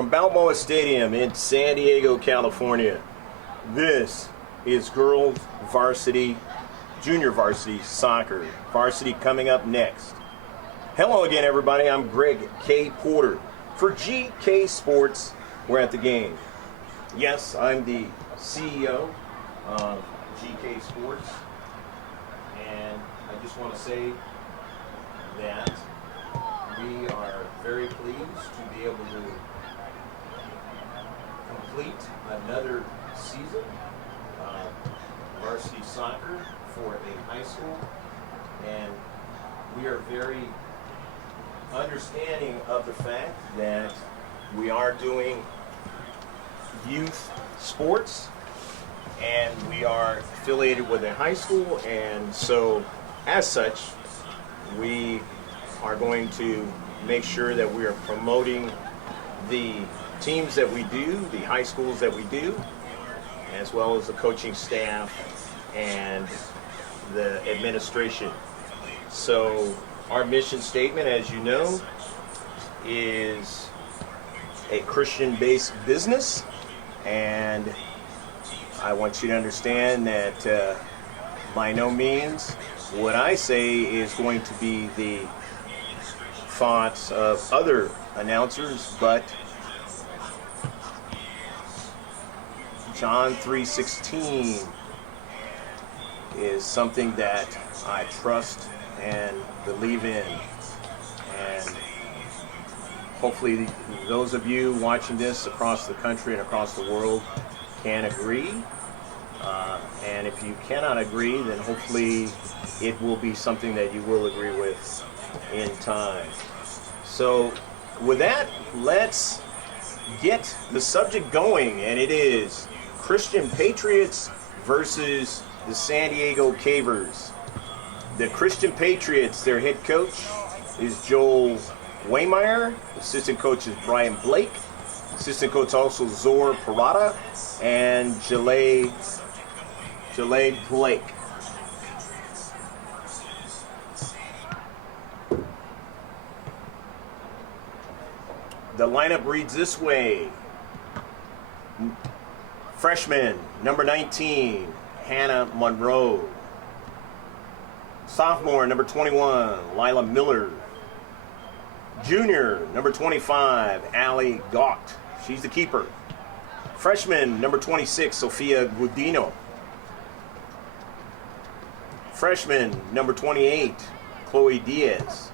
from Balboa Stadium in San Diego, California. This is girls varsity, junior varsity soccer. Varsity coming up next. Hello again, everybody. I'm Greg K. Porter for GK Sports. We're at the game. Yes, I'm the CEO of GK Sports, and I just want to say that we are very pleased to be able to complete another season of varsity soccer for a high school, and we are very understanding of the fact that we are doing youth sports and we are affiliated with a high school, and so as such we are going to make sure that we are promoting the teams that we do, the high schools that we do, as well as the coaching staff and the administration. So our mission statement, as you know, is a Christian-based business, and I want you to understand that by no means what I say is going to be the thoughts of other announcers, but John 3:16 is something that I trust and believe in, and hopefully those of you watching this across the country and across the world can agree, and if you cannot agree, then hopefully it will be something that you will agree with in time. So with that, let's get the subject going, and it is Christian Patriots versus the San Diego Cavers. The Christian Patriots, their head coach is Joel Waymeyer. Assistant coach is Brian Blake. Assistant coach also Zor Parada and Jalay Blake. The lineup reads this way. Freshman, number 19, Hannah Monroe. Sophomore, number 21, Lila Miller. Junior, number 25, Allie Gaunt. She's the keeper. Freshman, number 26, Sophia Gudino. Freshman, number 28, Chloe Diaz.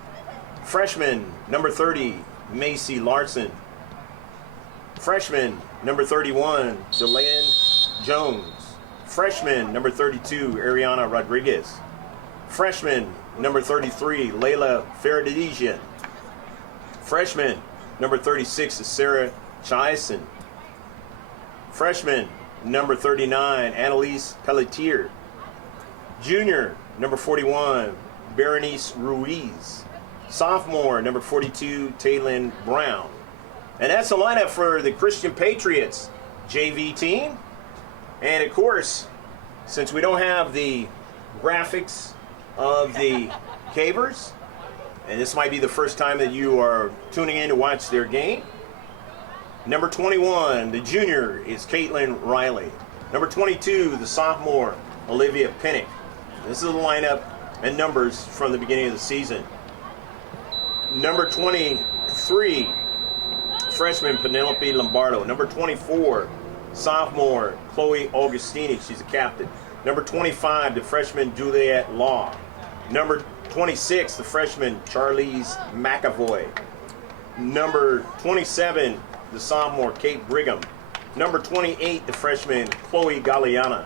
Freshman, number 30, Macy Larson. Freshman, number 31, Delanne Jones. Freshman, number 32, Ariana Rodriguez. Freshman, number 33, Layla Faradesian. Freshman, number 36, is Sarah Chison. Freshman, number 39, Annalise Pelletier. Junior, number 41, Berenice Ruiz. Sophomore, number 42, Taylin Brown. And that's the lineup for the Christian Patriots JV team. And of course, since we don't have the graphics of the Cavers, and this might be the first time that you are tuning in to watch their game, number 21, the junior, is Caitlin Riley. Number 22, the sophomore, Olivia Pinnock. This is the lineup and numbers from the beginning of the season. Number 23, freshman Penelope Lombardo. Number 24, sophomore Chloe Augustini. She's a captain. Number 25, the freshman Juliet Law. Number 26, the freshman Charlize McAvoy. Number 27, the sophomore Kate Brigham. Number 28, the freshman Chloe Galliana.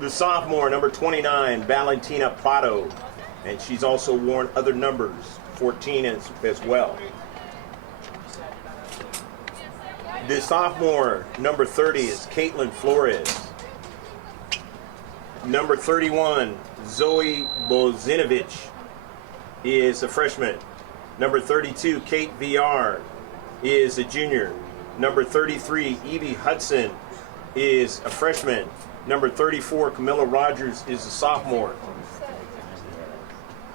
The sophomore, number 29, Valentina Prado. And she's also worn other numbers, 14 as well. The sophomore, number 30, is Caitlin Flores. Number 31, Zoe Bozinovich, is a freshman. Number 32, Kate VR, is a junior. Number 33, Evie Hudson, is a freshman. Number 34, Camilla Rogers, is a sophomore.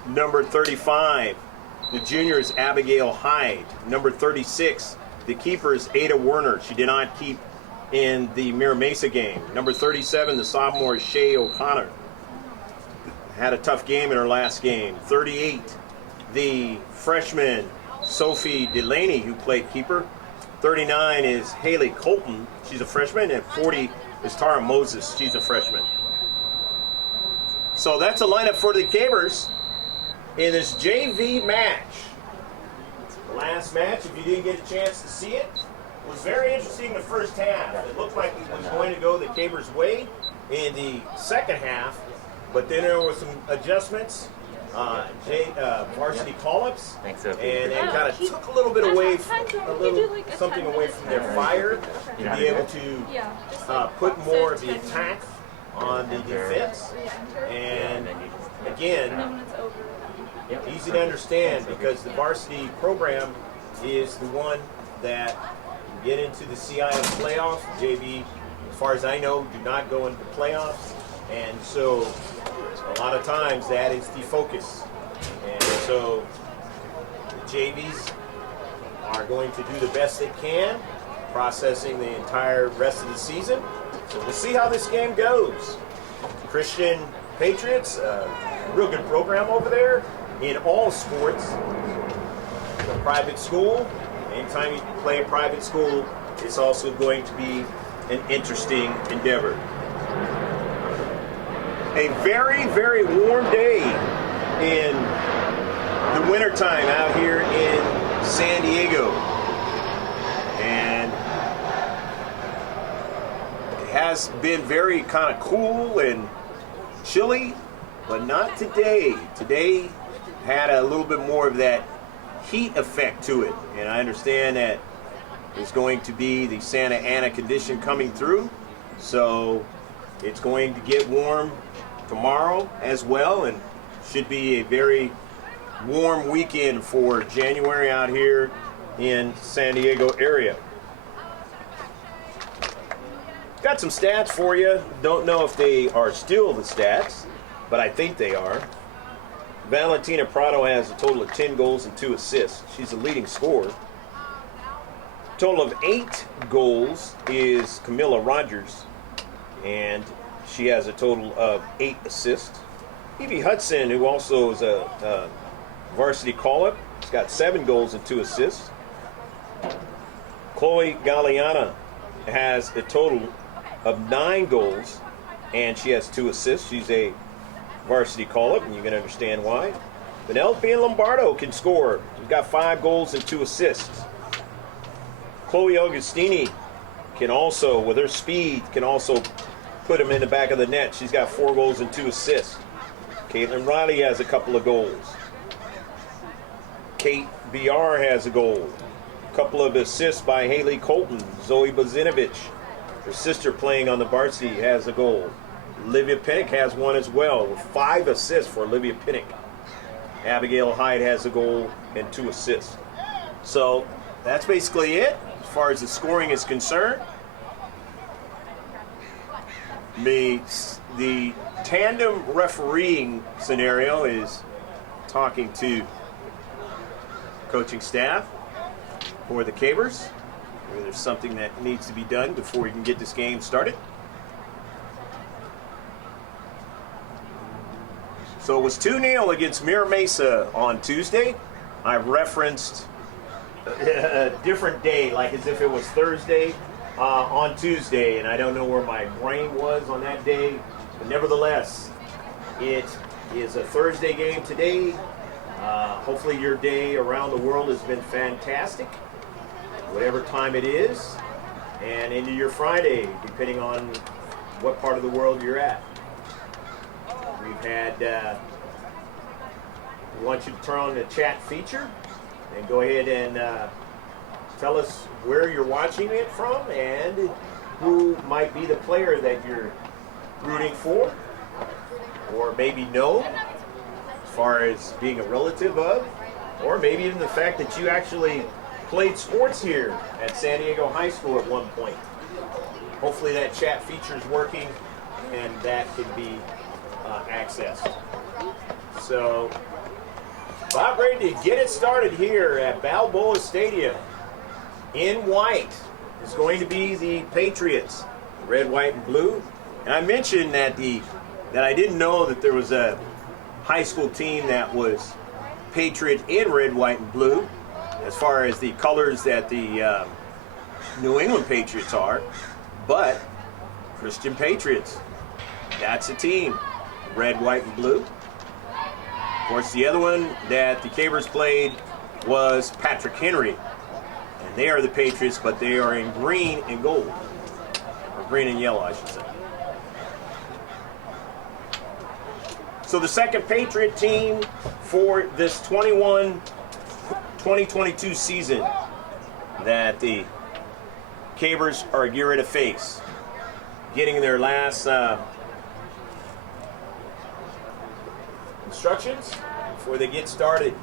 Number 35, the junior, is Abigail Hyde. Number 36, the keeper is Ada Werner. She did not keep in the Mira Mesa game. Number 37, the sophomore Shay O'Connor. Had a tough game in her last game. 38, the freshman Sophie Delaney, who played keeper. 39 is Haley Colton. She's a freshman. And 40 is Tara Moses. She's a freshman. So that's a lineup for the Cabers in this JV match. The last match, if you didn't get a chance to see it, was very interesting the first half. It looked like it was going to go the Cabers' way in the second half, but then there were some adjustments, varsity call-ups, and it kind of took a little bit away, something away from their fire to be able to put more of the attack on the defense. And again, easy to understand because the varsity program is the one that get into the C.I.F. playoffs. JV, as far as I know, do not go into the playoffs. And so a lot of times that is the focus. And so the JVs are going to do the best they can, processing the entire rest of the season. So we'll see how this game goes. Christian Patriots, a real good program over there in all sports. A private school. Anytime you play a private school, it's also going to be an interesting endeavor. A very, very warm day in the wintertime out here in San Diego. And it has been very kind of cool and chilly, but not today. Today had a little bit more of that heat effect to it, and I understand that there's going to be the Santa Ana condition coming through, so it's going to get warm tomorrow as well, and should be a very warm weekend for January out here in San Diego area. Got some stats for you. Don't know if they are still the stats, but I think they are. Valentina Prado has a total of 10 goals and 2 assists. She's the leading scorer. Total of 8 goals is Camilla Rogers, and she has a total of 8 assists. Evie Hudson, who also is a varsity call-up, has got 7 goals and 2 assists. Chloe Galliana has a total of 9 goals, and she has 2 assists. She's a varsity call-up, and you can understand why. Penelope Lombardo can score. She's got 5 goals and 2 assists. Chloe Augustini can also, with her speed, can also put them in the back of the net. She's got 4 goals and 2 assists. Caitlin Riley has a couple of goals. Kate BR has a goal. A couple of assists by Haley Colton. Zoe Bazinovich, her sister playing on the varsity, has a goal. Olivia Pinnock has one as well, with 5 assists for Olivia Pinnock. Abigail Hyde has a goal and 2 assists. So that's basically it as far as the scoring is concerned. The tandem refereeing scenario is talking to coaching staff for the Cabers. Maybe there's something that needs to be done before we can get this game started. So it was 2-0 against Mira Mesa on Tuesday. I referenced a different day, like as if it was Thursday on Tuesday, and I don't know where my brain was on that day. But nevertheless, it is a Thursday game today. Hopefully your day around the world has been fantastic, whatever time it is, and into your Friday, depending on what part of the world you're at. We've had, we want you to turn on the chat feature and go ahead and tell us where you're watching it from and who might be the player that you're rooting for, or maybe know, as far as being a relative of, or maybe even the fact that you actually played sports here at San Diego High School at one point. Hopefully that chat feature is working and that can be accessed. So, about ready to get it started here at Balboa Stadium. In white is going to be the Patriots. Red, white, and blue. And I mentioned that I didn't know that there was a high school team that was Patriot in red, white, and blue, as far as the colors that the New England Patriots are. But Christian Patriots, that's a team. Red, white, and blue. Of course, the other one that the Cabers played was Patrick Henry. And they are the Patriots, but they are in green and gold. Or green and yellow, I should say. So the second Patriot team for this 2022 season that the Cabers are geared to face. Getting their last instructions before they get started.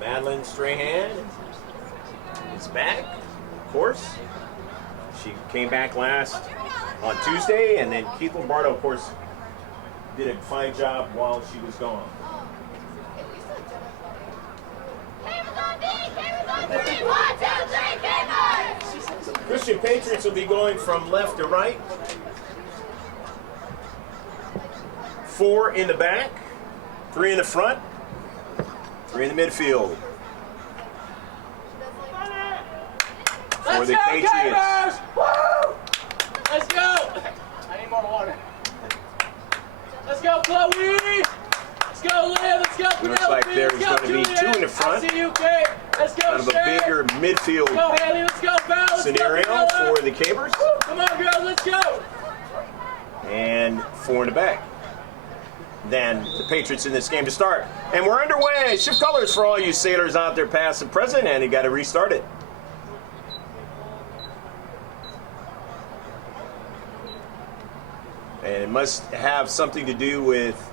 Madeline Strahan is back, of course. She came back last on Tuesday, and then Keith Lombardo, of course, did a fine job while she was gone. Christian Patriots will be going from left to right. 4 in the back, 3 in the front, 3 in the midfield. For the Patriots. Woo! Let's go! I need more water. Let's go, Chloe! Let's go, Liv! Let's go, Penelope! Looks like there's going to be 2 in the front. I see you, Kate! Let's go, Kind of a bigger midfield go, Haley! Let's go, Val! Let's scenario go, for the Cabers. Come on, girls! Let's go! And 4 in the back. Then the Patriots in this game to start. And we're underway. Shift colors for all you sailors out there past and present, and you got to restart it. And it must have something to do with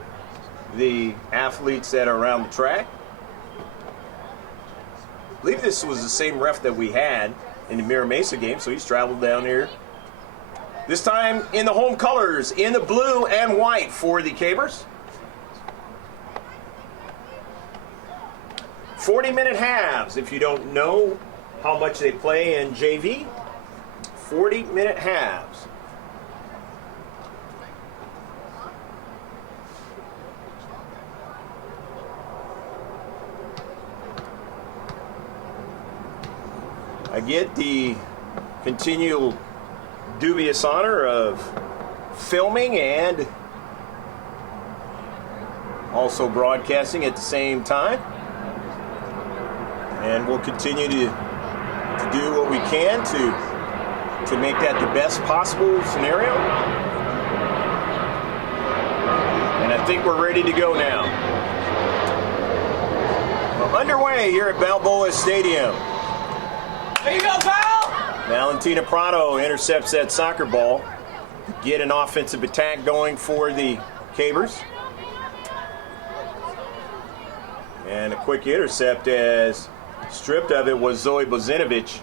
the athletes that are around the track. I believe this was the same ref that we had in the Mira Mesa game, so he's traveled down here. This time in the home colors, in the blue and white for the Cabers. 40-minute halves, if you don't know how much they play in JV. 40-minute halves. I get the continual dubious honor of filming and also broadcasting at the same time. And we'll continue to do what we can to make that the best possible scenario. And I think we're ready to go now. We're underway here at Balboa Stadium. There you go, Val! Valentina Prado intercepts that soccer ball. Get an offensive attack going for the Cabers. And a quick intercept as stripped of it was Zoe Bozinovic.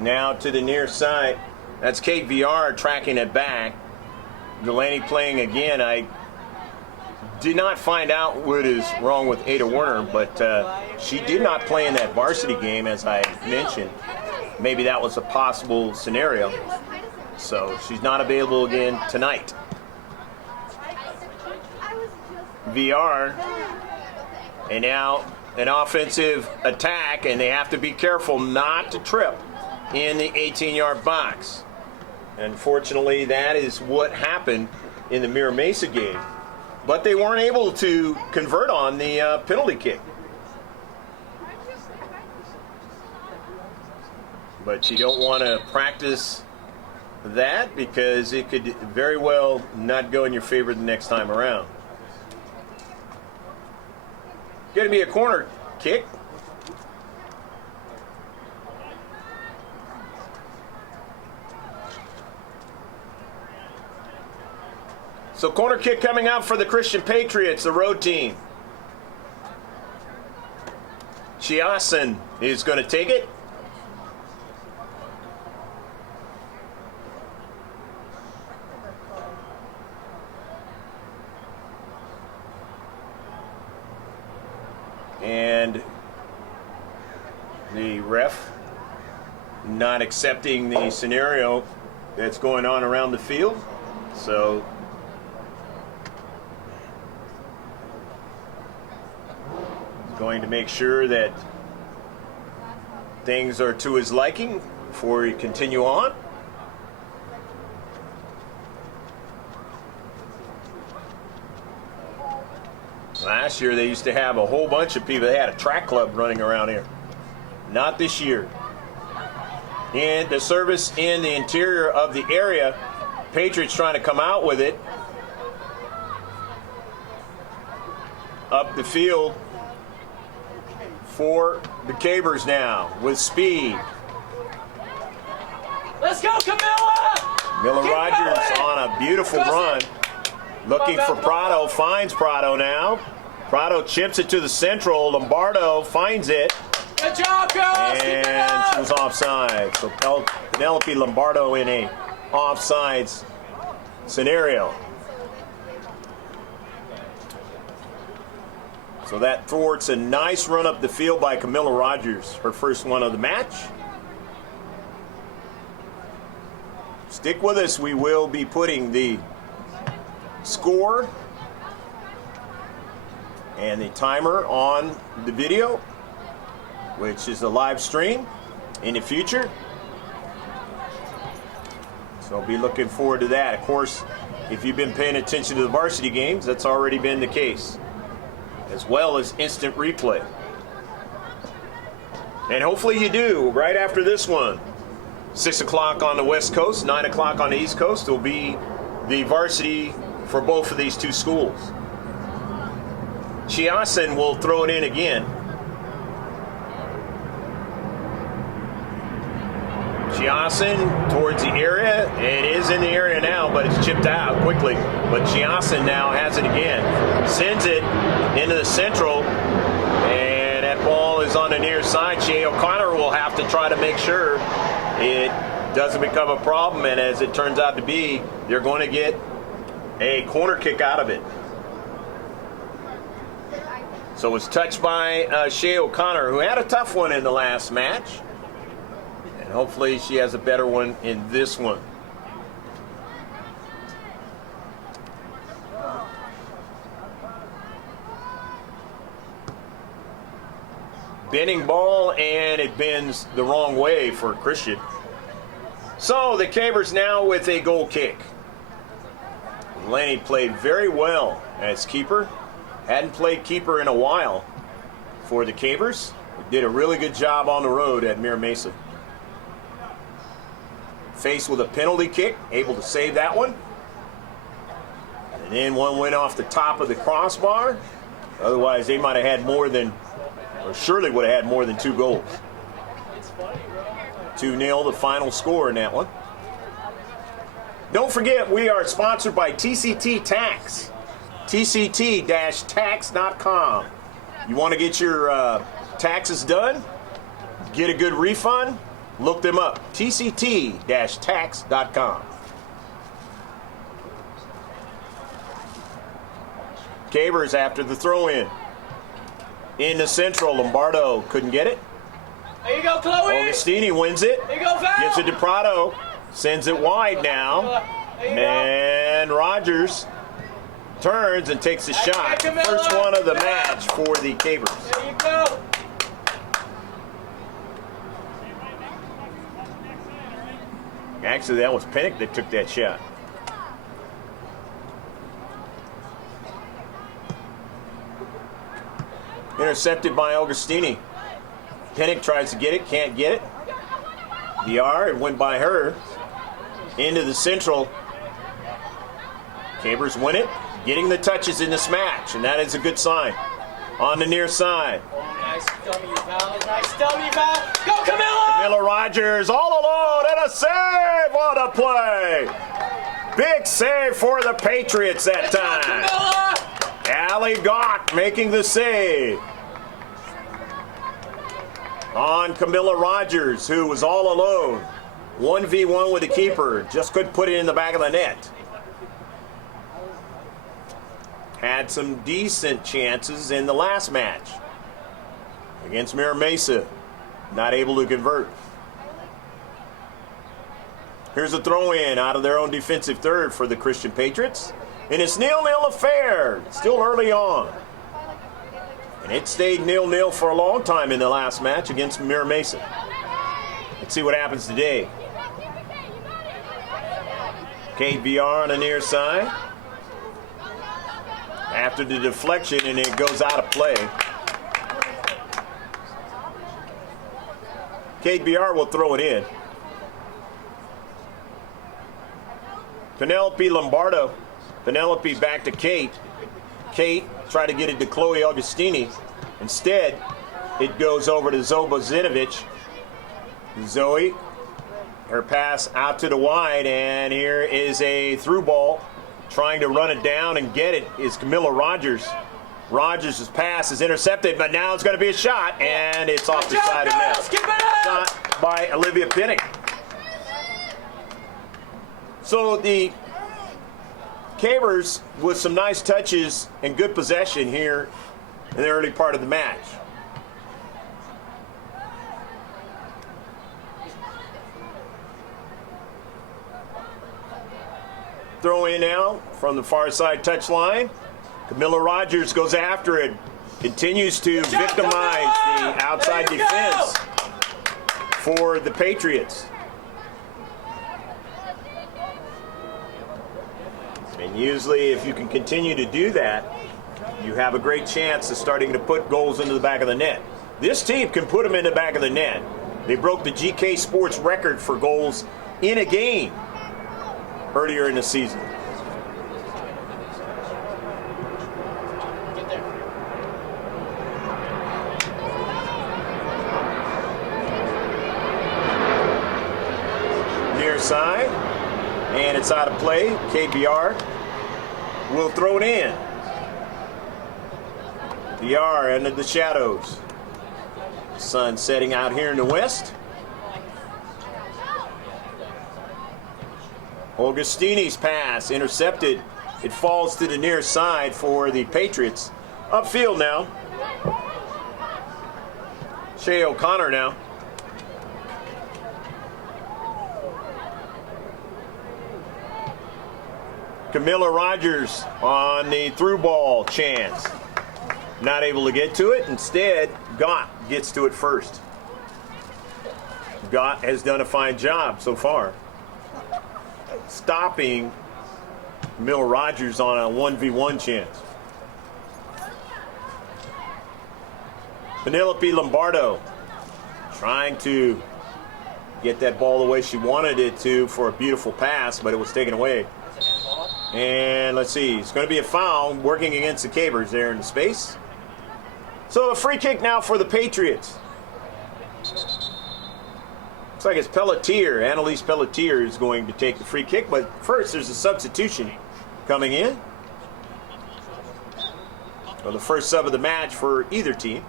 Now to the near side. That's Kate VR tracking it back. Delaney playing again. I did not find out what is wrong with Ada Werner, but she did not play in that varsity game, as I mentioned. Maybe that was a possible scenario. So she's not available again tonight. VR, and now an offensive attack, and they have to be careful not to trip in the 18-yard box. Unfortunately, that is what happened in the Mira Mesa game. But they weren't able to convert on the penalty kick. But you don't want to practice that because it could very well not go in your favor the next time around. Going to be a corner kick. So corner kick coming out for the Christian Patriots, the road team. Chiasen is going to take it. And the ref not accepting the scenario that's going on around the field. So he's going to make sure that things are to his liking before we continue on. Last year they used to have a whole bunch of people. They had a track club running around here. Not this year. And the service in the interior of the area, Patriots trying to come out with it. Up the field for the Cabers now with speed. Let's go, Camilla! Miller Keep Rogers going! on a beautiful run. Looking for Prado, finds Prado now. Prado chips it to the central. Lombardo finds it. Good job, girls! Keep it And up! she was offside. So Penelope Lombardo in a offsides scenario. So that thwarts a nice run up the field by Camilla Rogers, her first one of the match. Stick with us. We will be putting the score and the timer on the video, which is a live stream in the future. So be looking forward to that. Of course, if you've been paying attention to the varsity games, that's already been the case, as well as instant replay. And hopefully you do right after this one. 6 o'clock on the West Coast, 9 o'clock on the East Coast will be the varsity for both of these two schools. Chiasen will throw it in again. Chiasen towards the area. It is in the area now, but it's chipped out quickly. But Chiasen now has it again. Sends it into the central. And that ball is on the near side. Shea O'Connor will have to try to make sure it doesn't become a problem. And as it turns out to be, they're going to get a corner kick out of it. So it's touched by Shea O'Connor, who had a tough one in the last match. And hopefully she has a better one in this one. Bending ball, and it bends the wrong way for Christian. So the Cabers now with a goal kick. Lenny played very well as keeper. Hadn't played keeper in a while for the Cabers. Did a really good job on the road at Mira Mesa. Faced with a penalty kick, able to save that one. And then one went off the top of the crossbar. Otherwise, they might have had more than, or surely would have had more than 2 goals. 2-0 the final score in that one. Don't forget, we are sponsored by TCT Tax. TCT-tax.com. You want to get your taxes done? Get a good refund? Look them up. TCT-tax.com. Cabers after the throw-in. In the central, Lombardo couldn't get it. There you go, Chloe. Augustini wins it. There you go, Val. Gives it to Prado. Sends it wide now. And Rogers turns and takes a shot. First one of the match for the Cabers. There you go. Actually, that was Pennick that took that shot. Intercepted by Augustini. Pennick tries to get it, can't get it. VR, it went by her. Into the central. Cabers win it, getting the touches in this match, and that is a good sign. On the near side. Nice dummy, Val. Nice dummy, Val. Go, Camilla! Camilla Rogers all alone, and a save on the play. Big save for the Patriots that time. Allie Gott making the save. On Camilla Rogers, who was all alone. 1v1 with the keeper. Just couldn't put it in the back of the net. Had some decent chances in the last match against Mira Mesa. Not able to convert. Here's a throw-in out of their own defensive third for the Christian Patriots. And it's 0-0 affair, still early on. And it stayed 0-0 for a long time in the last match against Mira Mesa. Let's see what happens today. Kate VR on the near side. After the deflection, and it goes out of play. Kate VR will throw it in. Penelope Lombardo. Penelope back to Kate. Kate tried to get it to Chloe Augustini. Instead, it goes over to Zoe Bozinovich. Zoe, her pass out to the wide, and here is a through ball. Trying to run it down and get it is Camilla Rogers. Rogers' pass is intercepted, but now it's going to be a shot, and it's off the side of net. Shot by Olivia Pinnock. So the Cabers with some nice touches and good possession here in the early part of the match. Throw in now from the far side touchline. Camilla Rogers goes after it, continues to victimize the outside defense for the Patriots. And usually if you can continue to do that, you have a great chance of starting to put goals into the back of the net. This team can put them in the back of the net. They broke the GK Sports record for goals in a game earlier in the season. Near side, and it's out of play. KBR will throw it in. BR into the shadows. Sun setting out here in the west. Augustini's pass intercepted. It falls to the near side for the Patriots. Upfield now. Shea O'Connor now. Camilla Rogers on the through ball chance. Not able to get to it. Instead, Gott gets to it first. Gott has done a fine job so far stopping Camilla Rogers on a 1v1 chance. Penelope Lombardo trying to get that ball the way she wanted it to for a beautiful pass, but it was taken away. And let's see, it's going to be a foul working against the Cabers there in the space. So a free kick now for the Patriots. Looks like it's Pelletier. Annalise Pelletier is going to take the free kick, but first there's a substitution coming in. Well, the first sub of the match for either team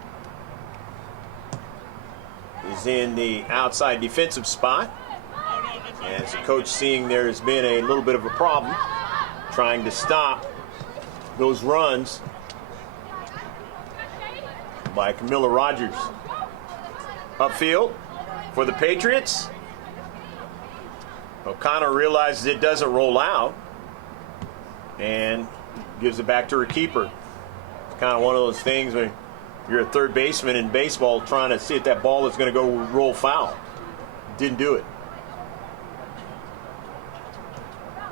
is in the outside defensive spot. As the coach seeing there's been a little bit of a problem trying to stop those runs by Camilla Rogers. Upfield for the Patriots. O'Connor realizes it doesn't roll out and gives it back to her keeper. It's kind of one of those things when you're a third baseman in baseball trying to see if that ball is going to go roll foul. Didn't do it.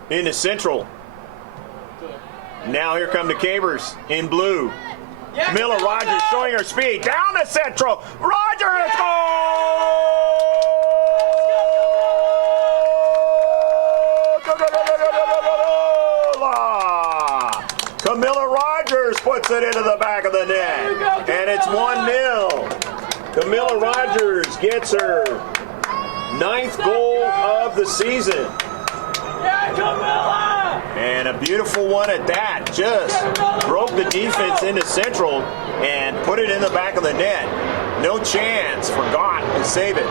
Into Central. Now here come the Cabers in blue. Camilla Rogers showing her speed. Down to Central. Rogers goal! Camilla Rogers puts it into the back of the net. And it's 1-0. Camilla Rogers gets her 9th goal of the season. Yeah, Camilla! And a beautiful one at that. Just broke the defense into Central and put it in the back of the net. No chance for Gott to save it.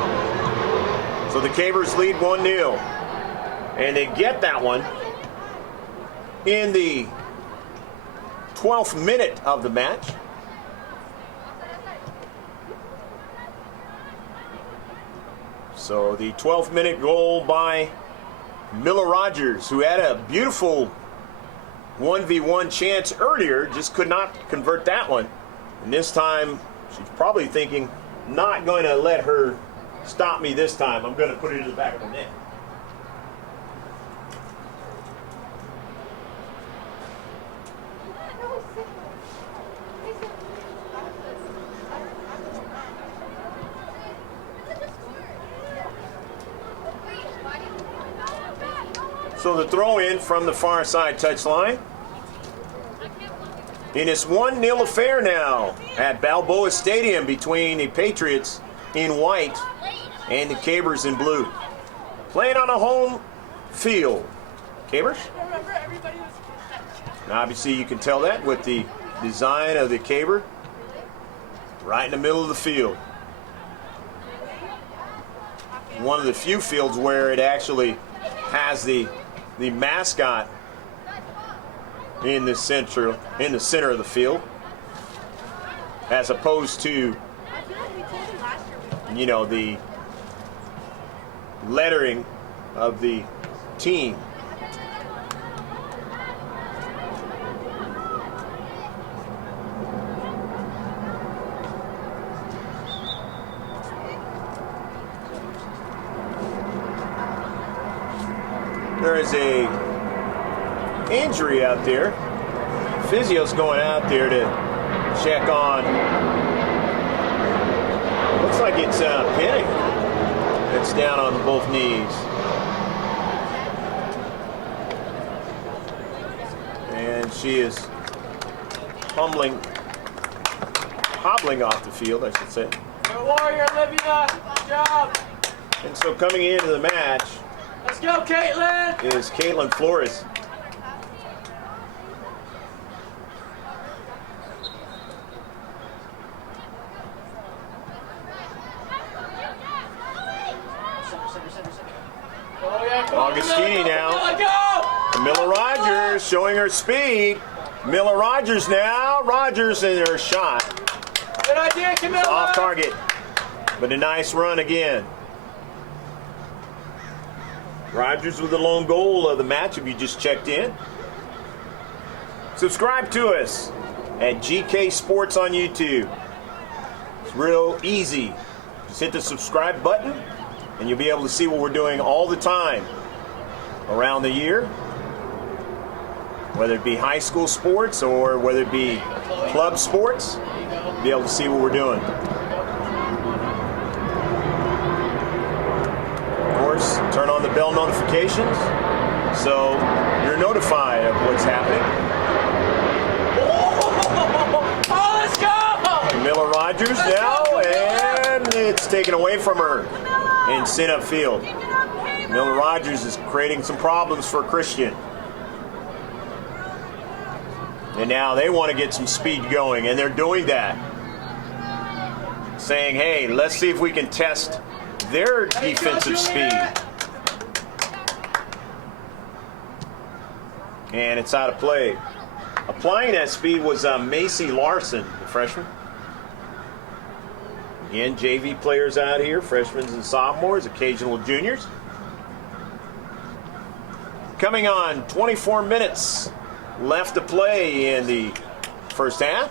So the Cabers lead 1-0. And they get that one in the 12th minute of the match. So the 12th minute goal by Miller Rogers, who had a beautiful 1v1 chance earlier, just could not convert that one. And this time, she's probably thinking, not going to let her stop me this time. I'm going to put it in the back of the net. So the throw in from the far side touchline. And it's 1-0 affair now at Balboa Stadium between the Patriots in white and the Cabers in blue. Playing on a home field. Cabers? Now obviously you can tell that with the design of the caber right in the middle of the field. One of the few fields where it actually has the mascot in the center of the field, as opposed to, you know, the lettering of the team. There is a injury out there. Physio's going out there to check on. Looks like it's Penny. It's down on both knees. And she is hobbling off the field, I should say. Good warrior, Olivia. Good job. And so coming into the match, Let's go, Caitlin. is Caitlin Flores. Oh, yeah, Augustini now. Camilla Rogers showing her speed. Miller Rogers now. Rogers in her shot. Good idea, Camilla. Off target. But a nice run again. Rogers with the lone goal of the match if you just checked in. Subscribe to us at GK Sports on YouTube. It's real easy. Just hit the subscribe button and you'll be able to see what we're doing all the time around the year. Whether it be high school sports or whether it be club sports, you'll be able to see what we're doing. Turn on the bell notifications so you're notified of what's happening. Oh, let's go! Miller Rogers now, and it's taken away from her in sit-up field. Miller Rogers is creating some problems for Christian. And now they want to get some speed going, and they're doing that. Saying, hey, let's see if we can test their defensive speed. And it's out of play. Applying that speed was Macy Larson, the freshman. Again, JV players out here, freshmen and sophomores, occasional juniors. Coming on, 24 minutes left to play in the first half.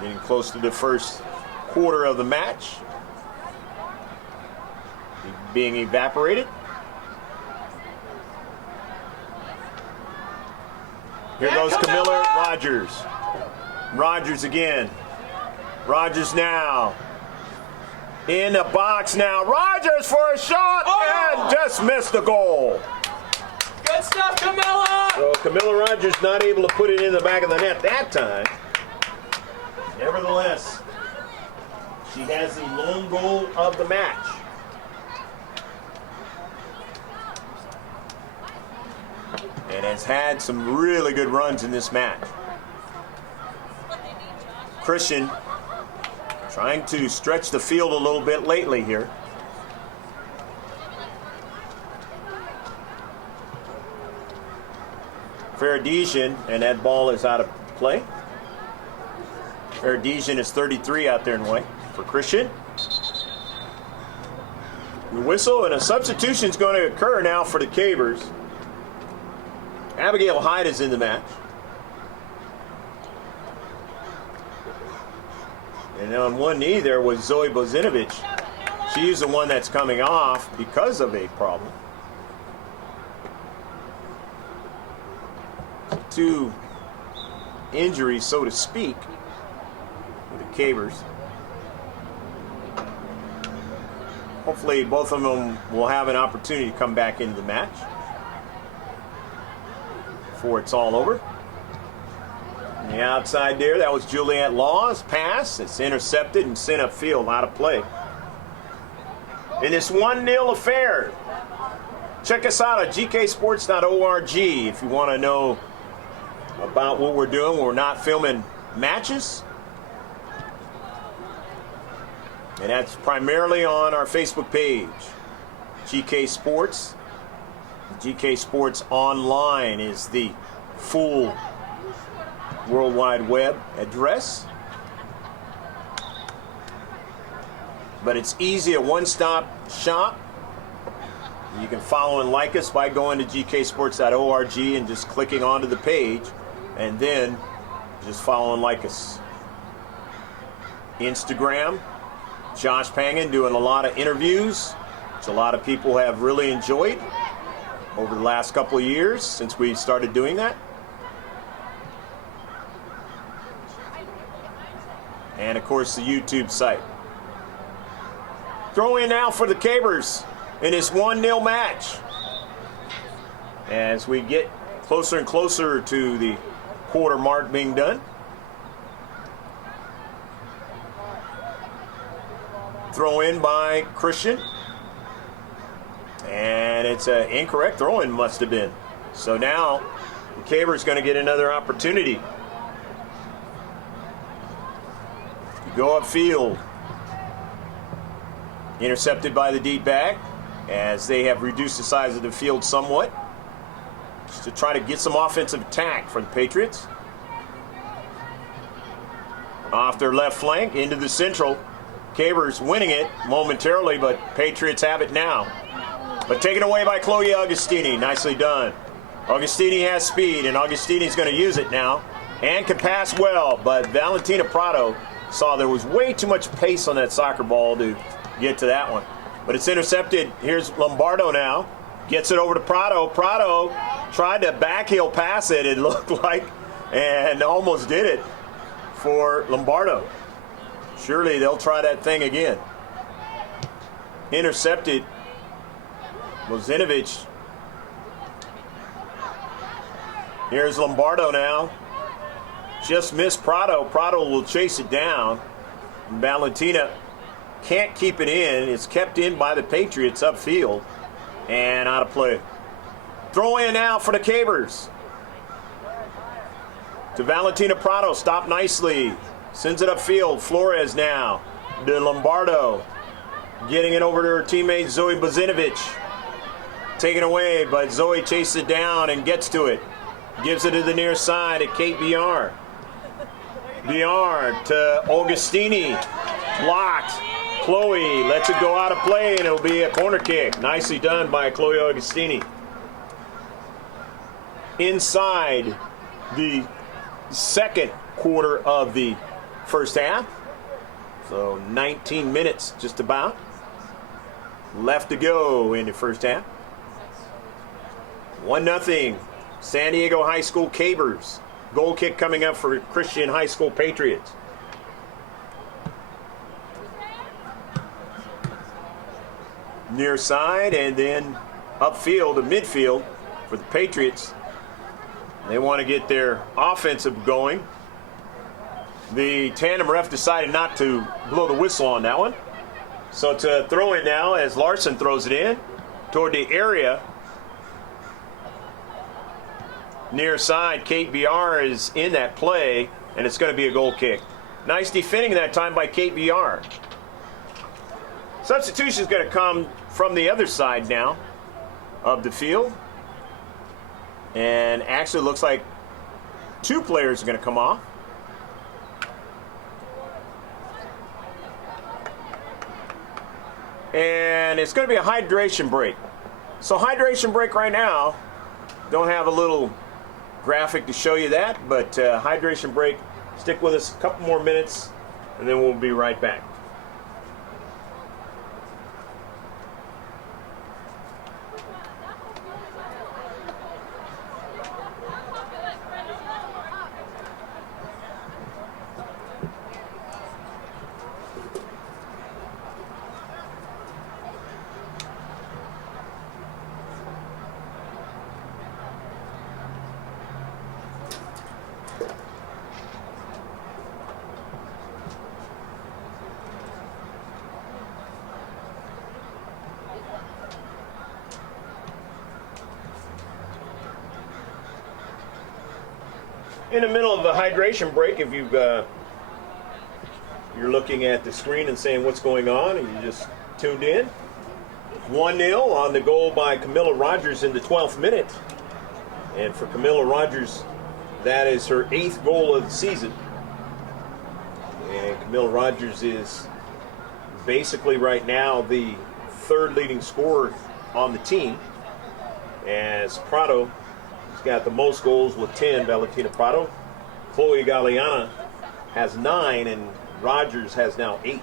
Getting close to the first quarter of the match being evaporated. Here goes Camilla Rogers. Rogers again. Rogers now. In the box now. Rogers for a shot and just missed the goal. Good stuff, Camilla. So Camilla Rogers not able to put it in the back of the net that time. Nevertheless, she has the lone goal of the match. And has had some really good runs in this match. Christian trying to stretch the field a little bit lately here. Faradesian, and that ball is out of play. Faradesian is 33 out there in white for Christian. The whistle, and a substitution is going to occur now for the Cavers. Abigail Hyde is in the match. And on one knee there was Zoe Bozinovich. She's the one that's coming off because of a problem. Two injuries, so to speak, for the Cavers. Hopefully both of them will have an opportunity to come back into the match before it's all over. On the outside there, that was Juliette Law's pass. It's intercepted and sent upfield, out of play. In this 1-0 affair, check us out at gksports.org if you want to know about what we're doing. We're not filming matches. And that's primarily on our Facebook page, GK Sports. GK Sports Online is the full World Wide Web address. But it's easy, a one-stop shop. You can follow and like us by going to gksports.org and just clicking onto the page, and then just follow and like us. Instagram, Josh Pangan doing a lot of interviews, which a lot of people have really enjoyed over the last couple of years since we started doing that. And of course the YouTube site. Throw in now for the Cavers in this 1-0 match. As we get closer and closer to the quarter mark being done. Throw in by Christian. And it's an incorrect throw in, must have been. So now the Cavers going to get another opportunity to go upfield. Intercepted by the deep back as they have reduced the size of the field somewhat, just to try to get some offensive attack for the Patriots. Off their left flank into the central. Cavers winning it momentarily, but Patriots have it now. But taken away by Chloe Augustini. Nicely done. Augustini has speed, and Augustini's going to use it now and can pass well. But Valentina Prado saw there was way too much pace on that soccer ball to get to that one. But it's intercepted. Here's Lombardo now. Gets it over to Prado. Prado tried to backheel pass it, it looked like, and almost did it for Lombardo. Surely they'll try that thing again. Intercepted. Bozinovich. Here's Lombardo now. Just missed Prado. Prado will chase it down. Valentina can't keep it in. It's kept in by the Patriots upfield and out of play. Throw in now for the Cavers. To Valentina Prado. Stopped nicely. Sends it upfield. Flores now. To Lombardo. Getting it over to her teammate Zoe Bozinovich. Taken away, but Zoe chases it down and gets to it. Gives it to the near side at Kate Villar. Villar to Augustini. Blocked. Chloe lets it go out of play, and it'll be a corner kick. Nicely done by Chloe Augustini. Inside the second quarter of the first half. So 19 minutes just about left to go in the first half. 1-0 San Diego High School Cavers. Goal kick coming up for Christian High School Patriots. Near side and then upfield to midfield for the Patriots. They want to get their offensive going. The tandem ref decided not to blow the whistle on that one. So to throw it now as Larson throws it in toward the area. Near side, Kate Villar is in that play, and it's going to be a goal kick. Nice defending that time by Kate Villar. Substitution is going to come from the other side now of the field. And actually looks like two players are going to come off. And it's going to be a hydration break. So hydration break right now. Don't have a little graphic to show you that, but hydration break. Stick with us a couple more minutes, and then we'll be right back. In the middle of a hydration break, if you're looking at the screen and saying what's going on and you just tuned in, 1-0 on the goal by Camilla Rogers in the 12th minute. And for Camilla Rogers, that is her 8th goal of the season. And Camilla Rogers is basically right now the 3rd leading scorer on the team, as Prado has got the most goals with 10, Valentina Prado. Chloe Galeana has 9, and Rogers has now 8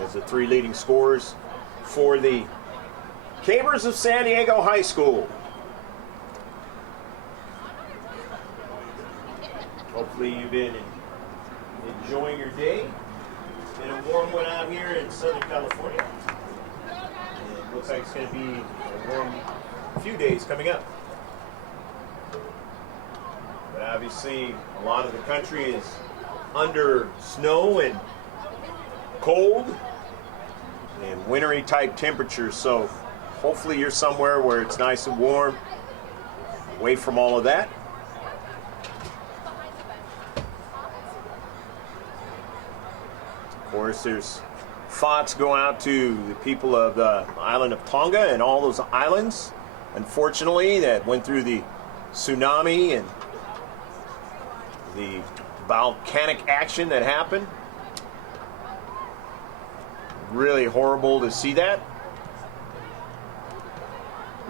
as the 3 leading scorers for the Cabers of San Diego High School. Hopefully you've been enjoying your day. It's been a warm one out here in Southern California. And it looks like it's going to be a warm few days coming up. But obviously a lot of the country is under snow and cold and wintry type temperatures, so hopefully you're somewhere where it's nice and warm, away from all of that. Of course, there's thoughts go out to the people of the island of Tonga and all those islands, unfortunately, that went through the tsunami and the volcanic action that happened. Really horrible to see that.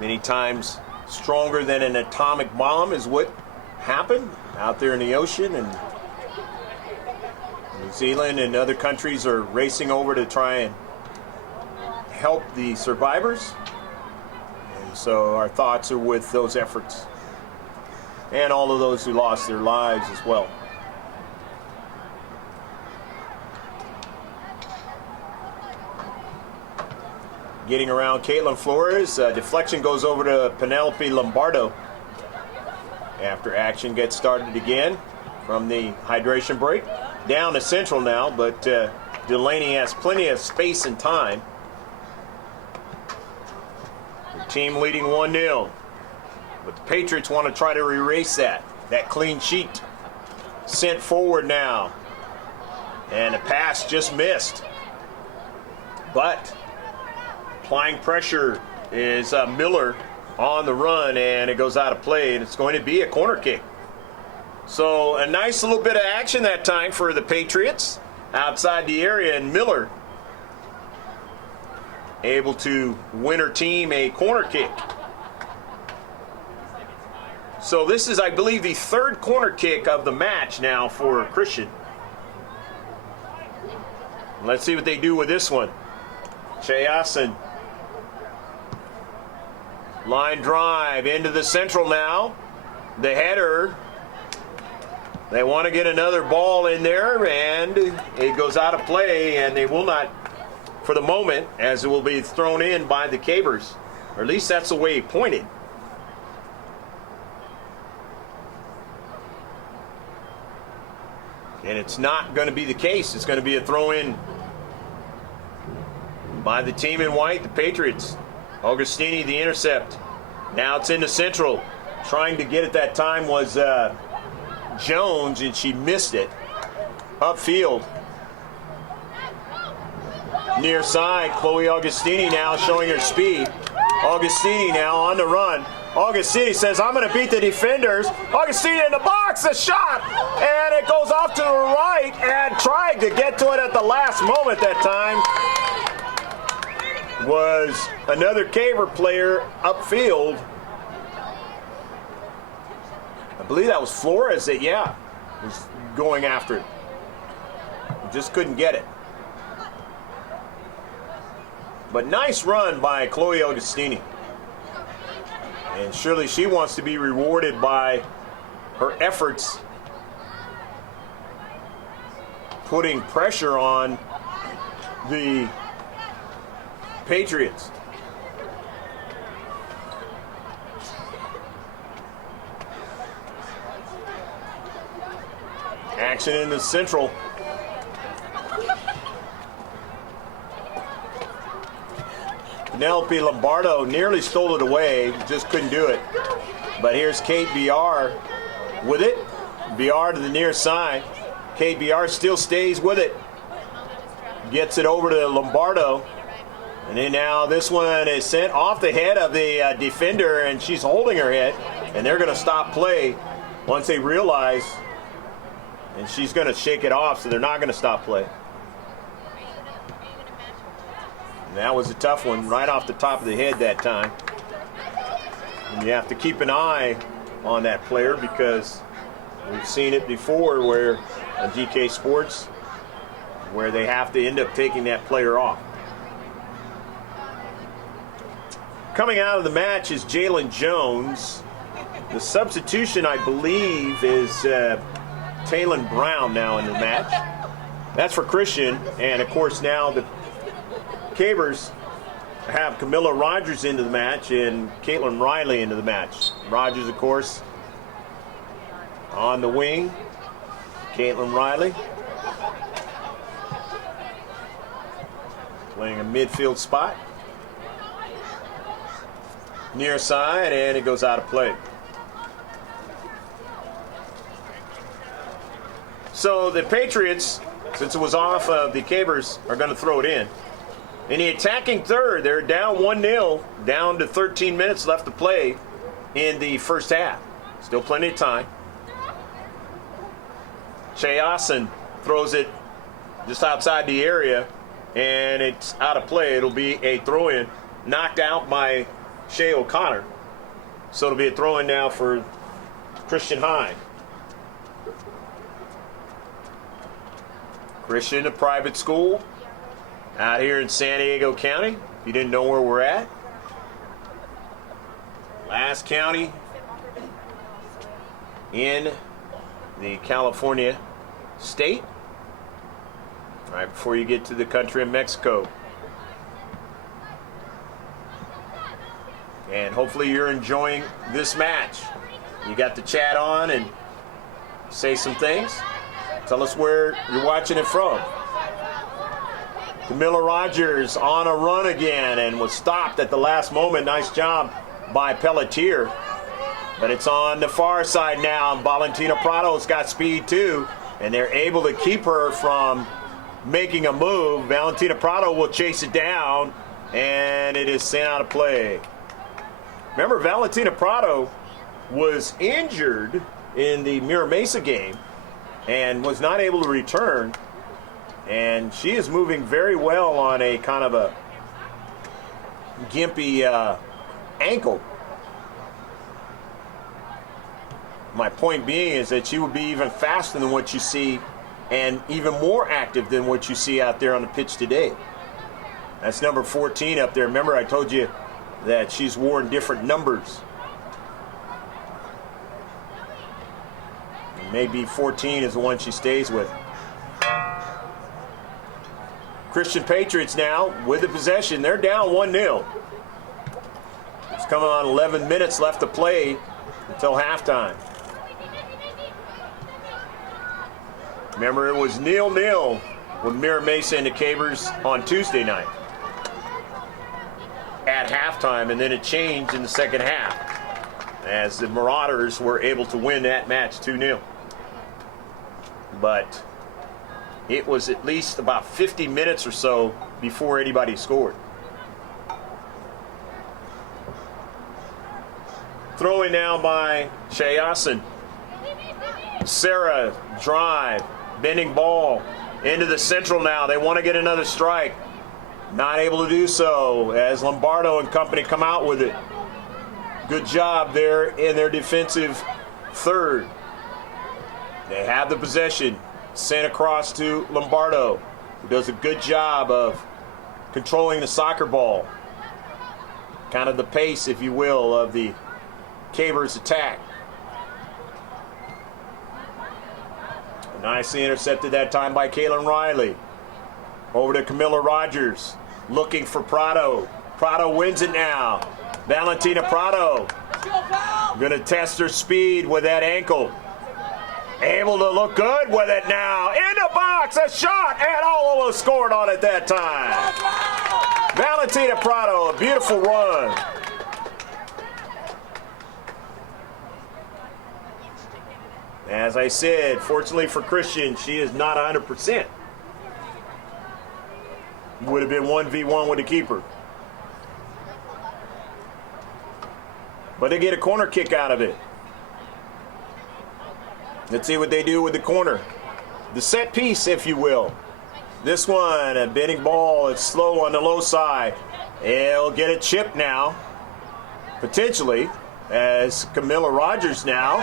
Many times stronger than an atomic bomb is what happened out there in the ocean, and New Zealand and other countries are racing over to try and help the survivors. And so our thoughts are with those efforts and all of those who lost their lives as well. Getting around Caitlin Flores, deflection goes over to Penelope Lombardo after action gets started again from the hydration break. Down to central now, but Delaney has plenty of space and time. The team leading 1-0, but the Patriots want to try to erase that clean sheet. Sent forward now, and a pass just missed. But applying pressure is Miller on the run, and it goes out of play, and it's going to be a corner kick. So a nice little bit of action that time for the Patriots outside the area, and Miller able to win her team a corner kick. So this is, I believe, the 3rd corner kick of the match now for Christian. Let's see what they do with this one. Chayasin. Line drive into the central now. The header. They want to get another ball in there, and it goes out of play, and they will not for the moment, as it will be thrown in by the Cabers. Or at least that's the way he pointed. And it's not going to be the case. It's going to be a throw-in by the team in white, the Patriots. Augustini, the intercept. Now it's into central. Trying to get it that time was Jones, and she missed it. Upfield. Near side, Chloe Augustini now showing her speed. Augustini now on the run. Augustini says, I'm going to beat the defenders. Augustini in the box, a shot, and it goes off to the right and tried to get to it at the last moment that time. Was another Caver player upfield. I believe that was Flores that, was going after it. Just couldn't get it. But nice run by Chloe Augustini. And surely she wants to be rewarded by her efforts putting pressure on the Patriots. Action in the central. Penelope Lombardo nearly stole it away, just couldn't do it. But here's Kate VR with it. VR to the near side. Kate VR still stays with it. Gets it over to Lombardo. And then now this one is sent off the head of the defender, and she's holding her head. And they're going to stop play once they realize. And she's going to shake it off, so they're not going to stop play. And that was a tough one, right off the top of the head that time. And you have to keep an eye on that player because we've seen it before where on GK Sports, where they have to end up taking that player off. Coming out of the match is Jalen Jones. The substitution, I believe, is Taylon Brown now in the match. That's for Christian. And, of course, now the Cavers have Camilla Rogers into the match and Caitlin Riley into the match. Rogers, of course, on the wing. Caitlin Riley playing a midfield spot. Near side, and it goes out of play. So the Patriots, since it was off of the Cavers, are going to throw it in. In the attacking third, they're down 1-0, down to 13 minutes left to play in the first half. Still plenty of time. Chayasin throws it just outside the area, and it's out of play. It'll be a throw-in, knocked out by Shea O'Connor. So it'll be a throw-in now for Christian High. Christian, a private school out here in San Diego County. If you didn't know where we're at. Last county in the California state, right before you get to the country of Mexico. And hopefully you're enjoying this match. You got the chat on and say some things. Tell us where you're watching it from. Camilla Rogers on a run again and was stopped at the last moment. Nice job by Pelletier. But it's on the far side now. Valentina Prado's got speed too. And they're able to keep her from making a move. Valentina Prado will chase it down. And it is sent out of play. Remember, Valentina Prado was injured in the Mira Mesa game and was not able to return. And she is moving very well on a kind of a gimpy ankle. My point being is that she would be even faster than what you see and even more active than what you see out there on the pitch today. That's number 14 up there. Remember, I told you that she's worn different numbers. Maybe 14 is the one she stays with. Christian Patriots now with the possession. They're down 1-0. It's coming on 11 minutes left to play until halftime. Remember, it was 0-0 with Mira Mesa and the Cavers on Tuesday night at halftime, and then it changed in the second half as the Marauders were able to win that match 2-0. But it was at least about 50 minutes or so before anybody scored. Throwing now by Chayasin. Sarah, drive, bending ball into the central now. They want to get another strike. Not able to do so as Lombardo and company come out with it. Good job there in their defensive third. They have the possession. Sent across to Lombardo, who does a good job of controlling the soccer ball. Kind of the pace, if you will, of the Cabers attack. Nicely intercepted that time by Kaylin Riley. Over to Camilla Rogers, looking for Prado. Prado wins it now. Valentina Prado going to test her speed with that ankle. Able to look good with it now. In the box, a shot, and almost scored on it that time. Valentina Prado, a beautiful run. As I said, fortunately for Christian, she is not 100%. Would have been 1v1 with the keeper. But they get a corner kick out of it. Let's see what they do with the corner. The set piece, if you will. This one, a bending ball. It's slow on the low side. It'll get a chip now, potentially, as Camilla Rogers now.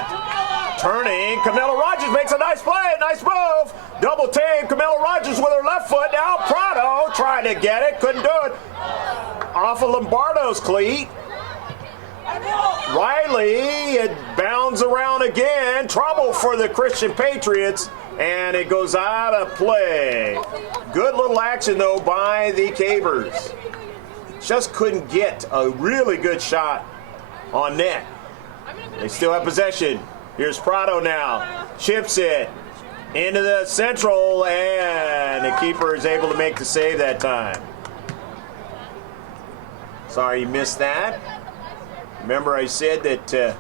Turning, Camilla Rogers makes a nice play, nice move. Double team, Camilla Rogers with her left foot. Now Prado trying to get it, couldn't do it. Off of Lombardo's cleat. Riley, it bounds around again. Trouble for the Christian Patriots, and it goes out of play. Good little action, though, by the Cabers. Just couldn't get a really good shot on net. They still have possession. Here's Prado now. Chips it into the central, and the keeper is able to make the save that time. Sorry you missed that. Remember I said that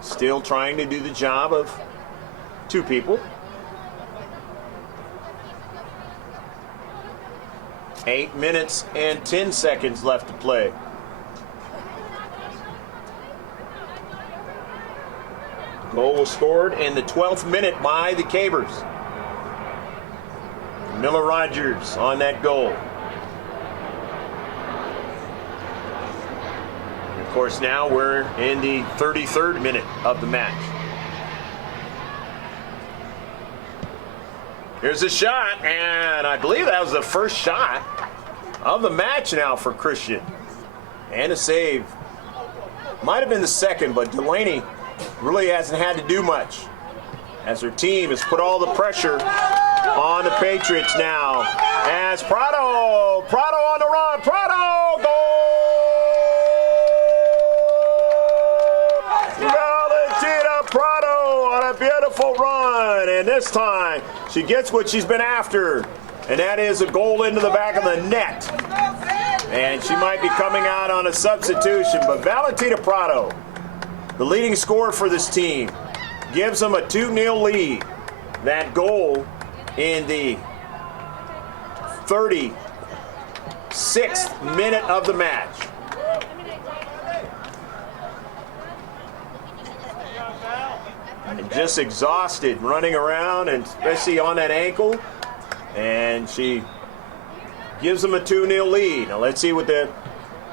still trying to do the job of two people. 8 minutes and 10 seconds left to play. Goal was scored in the 12th minute by the Cabers. Miller Rogers on that goal. And of course, now we're in the 33rd minute of the match. Here's a shot, and I believe that was the first shot of the match now for Christian. And a save. Might have been the second, but Delaney really hasn't had to do much as her team has put all the pressure on the Patriots now. As Prado on the run, Prado, goal! Valentina Prado on a beautiful run, and this time she gets what she's been after, and that is a goal into the back of the net. And she might be coming out on a substitution, but Valentina Prado, the leading scorer for this team, gives them a 2-0 lead. That goal in the 36th minute of the match. And just exhausted running around, and especially on that ankle. And she gives them a 2-0 lead. Now let's see what the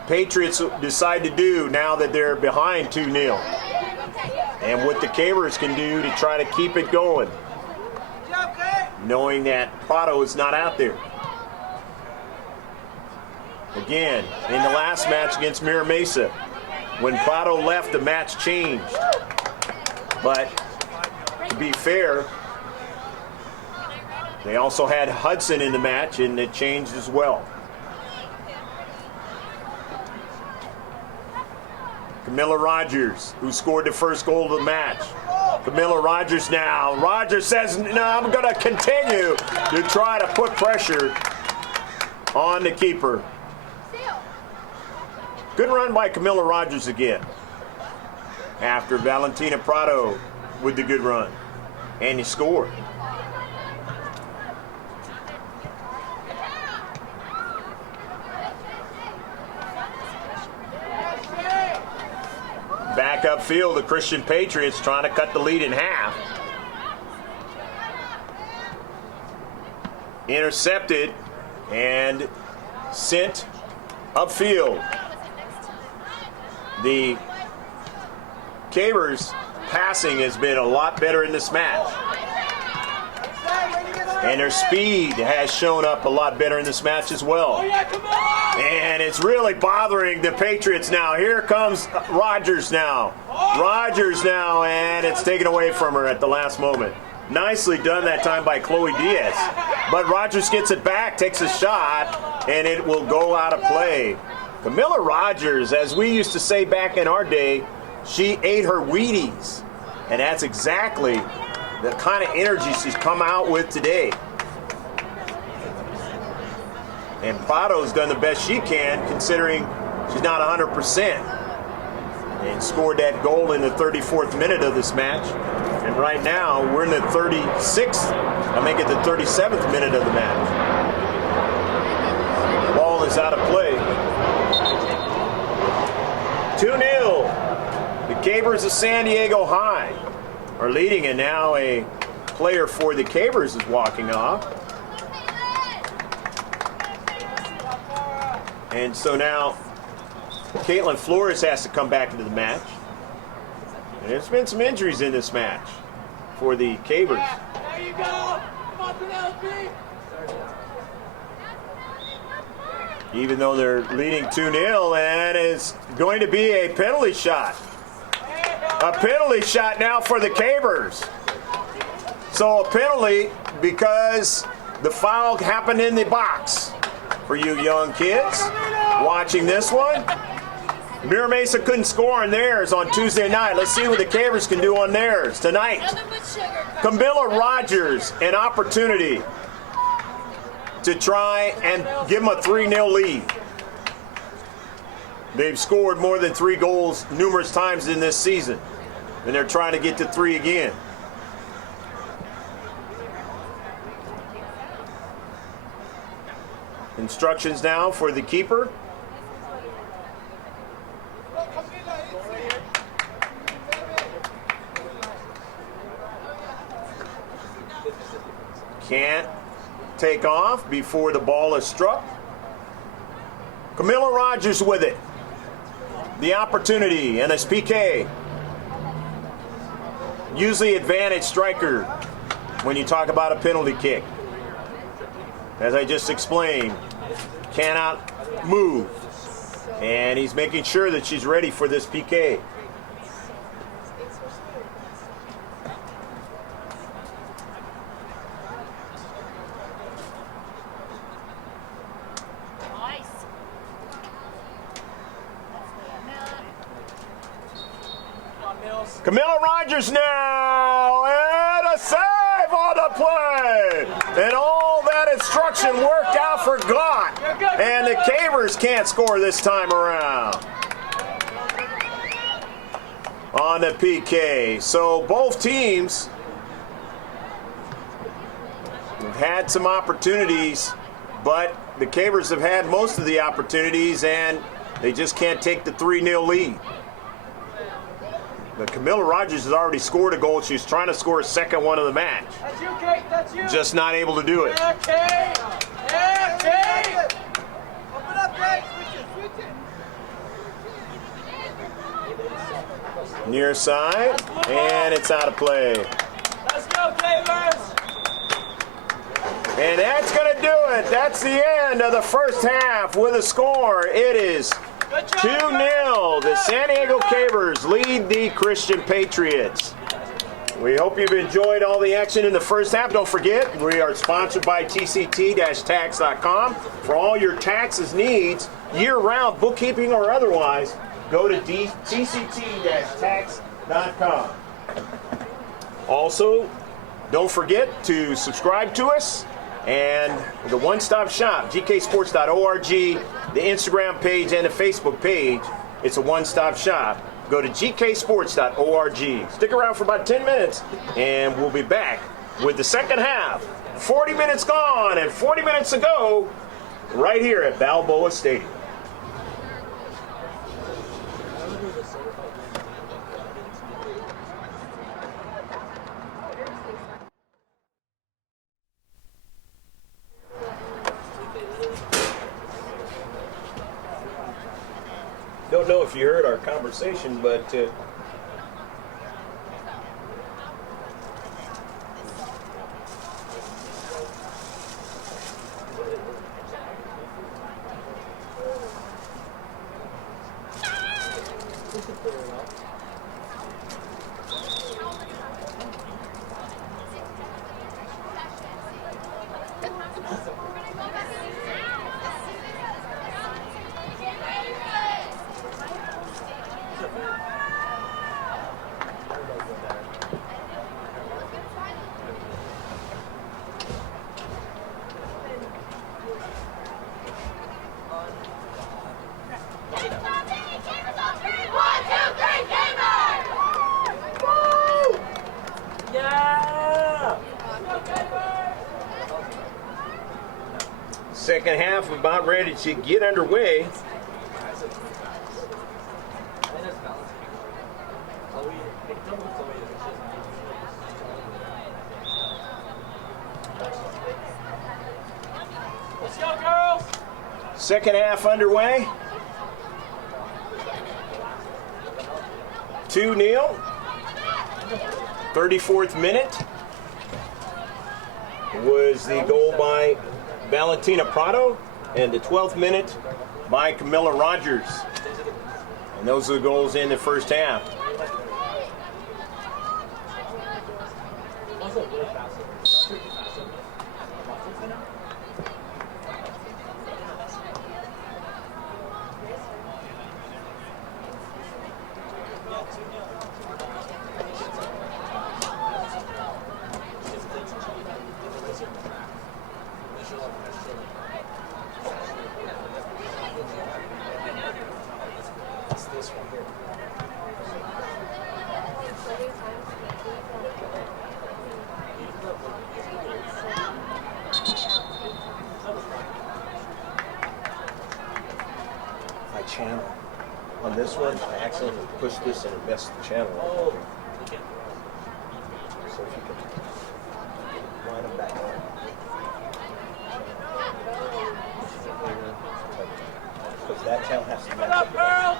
Patriots decide to do now that they're behind 2-0. And what the Cabers can do to try to keep it going, knowing that Prado is not out there. Again, in the last match against Mira Mesa, when Prado left, the match changed. But to be fair, they also had Hudson in the match, and it changed as well. Camilla Rogers, who scored the first goal of the match. Camilla Rogers now. Rogers says, no, I'm going to continue to try to put pressure on the keeper. Good run by Camilla Rogers again. After Valentina Prado with the good run. And he scored. Back upfield, the Christian Patriots trying to cut the lead in half. intercepted and sent upfield. The Cavers passing has been a lot better in this match. And their speed has shown up a lot better in this match as well. And it's really bothering the Patriots now. Here comes Rogers now. And it's taken away from her at the last moment. Nicely done that time by Chloe Diaz. But Rogers gets it back, takes a shot, and it will go out of play. Camilla Rogers, as we used to say back in our day, she ate her Wheaties. And that's exactly the kind of energy she's come out with today. And Prado's done the best she can, considering she's not 100%. And scored that goal in the 34th minute of this match. And right now, we're in the 36th, I make it the 37th minute of the match. Ball is out of play. 2-0. The Cavers of San Diego High are leading, and now a player for the Cavers is walking off. And so now Caitlin Flores has to come back into the match. And there's been some injuries in this match for the Cavers. There you go. Come on, Penelope. Even though they're leading 2-0, and it's going to be a penalty shot. A penalty shot now for the Cavers. So a penalty because the foul happened in the box. For you young kids watching this one, Mira Mesa couldn't score on theirs on Tuesday night. Let's see what the Cavers can do on theirs tonight. Camilla Rogers, an opportunity to try and give them a 3-0 lead. They've scored more than 3 goals numerous times in this season, and they're trying to get to 3 again. Instructions now for the keeper. Can't take off before the ball is struck. Camilla Rogers with it. The opportunity, and it's PK. Usually advantage striker when you talk about a penalty kick. As I just explained, cannot move. And he's making sure that she's ready for this PK. Camilla Rogers now, and a save on the play. And all that instruction worked out for God. And the Cavers can't score this time around on the PK. So both teams have had some opportunities, but the Cavers have had most of the opportunities, and they just can't take the 3-0 lead. But Camilla Rogers has already scored a goal. She's trying to score a second one of the match. That's you, Kate. That's you. Just not able to do it. Yeah, Kate. Yeah, Kate. Open up, Kate. Switch it. Near side, and it's out of play. Let's go, Cavers. And that's going to do it. That's the end of the first half with a score. It is 2-0. The San Diego Cavers lead the Christian Patriots. We hope you've enjoyed all the action in the first half. Don't forget, we are sponsored by TCT-tax.com. For all your taxes needs, year-round, bookkeeping or otherwise, go to TCT-tax.com. Also, don't forget to subscribe to us and the one-stop shop, gksports.org, the Instagram page and the Facebook page. It's a one-stop shop. Go to gksports.org. Stick around for about 10 minutes, and we'll be back with the second half. 40 minutes gone and 40 minutes to go right here at Balboa Stadium. Don't know if you heard our conversation, but second half about ready to get underway. Let's go, girls! Second half underway. 2-0. 34th minute was the goal by Valentina Prado, and the 12th minute by Camilla Rogers. And those are the goals in the first half. Channel. On this one, I accidentally pushed this and it messed the channel up. So if you can line them back on. Because that channel has to match up. Girl!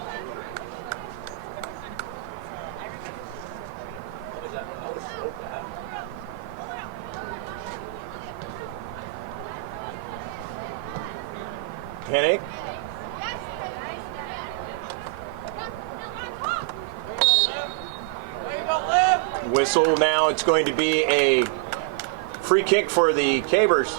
Hennig. Whistle now. It's going to be a free kick for the Cabers.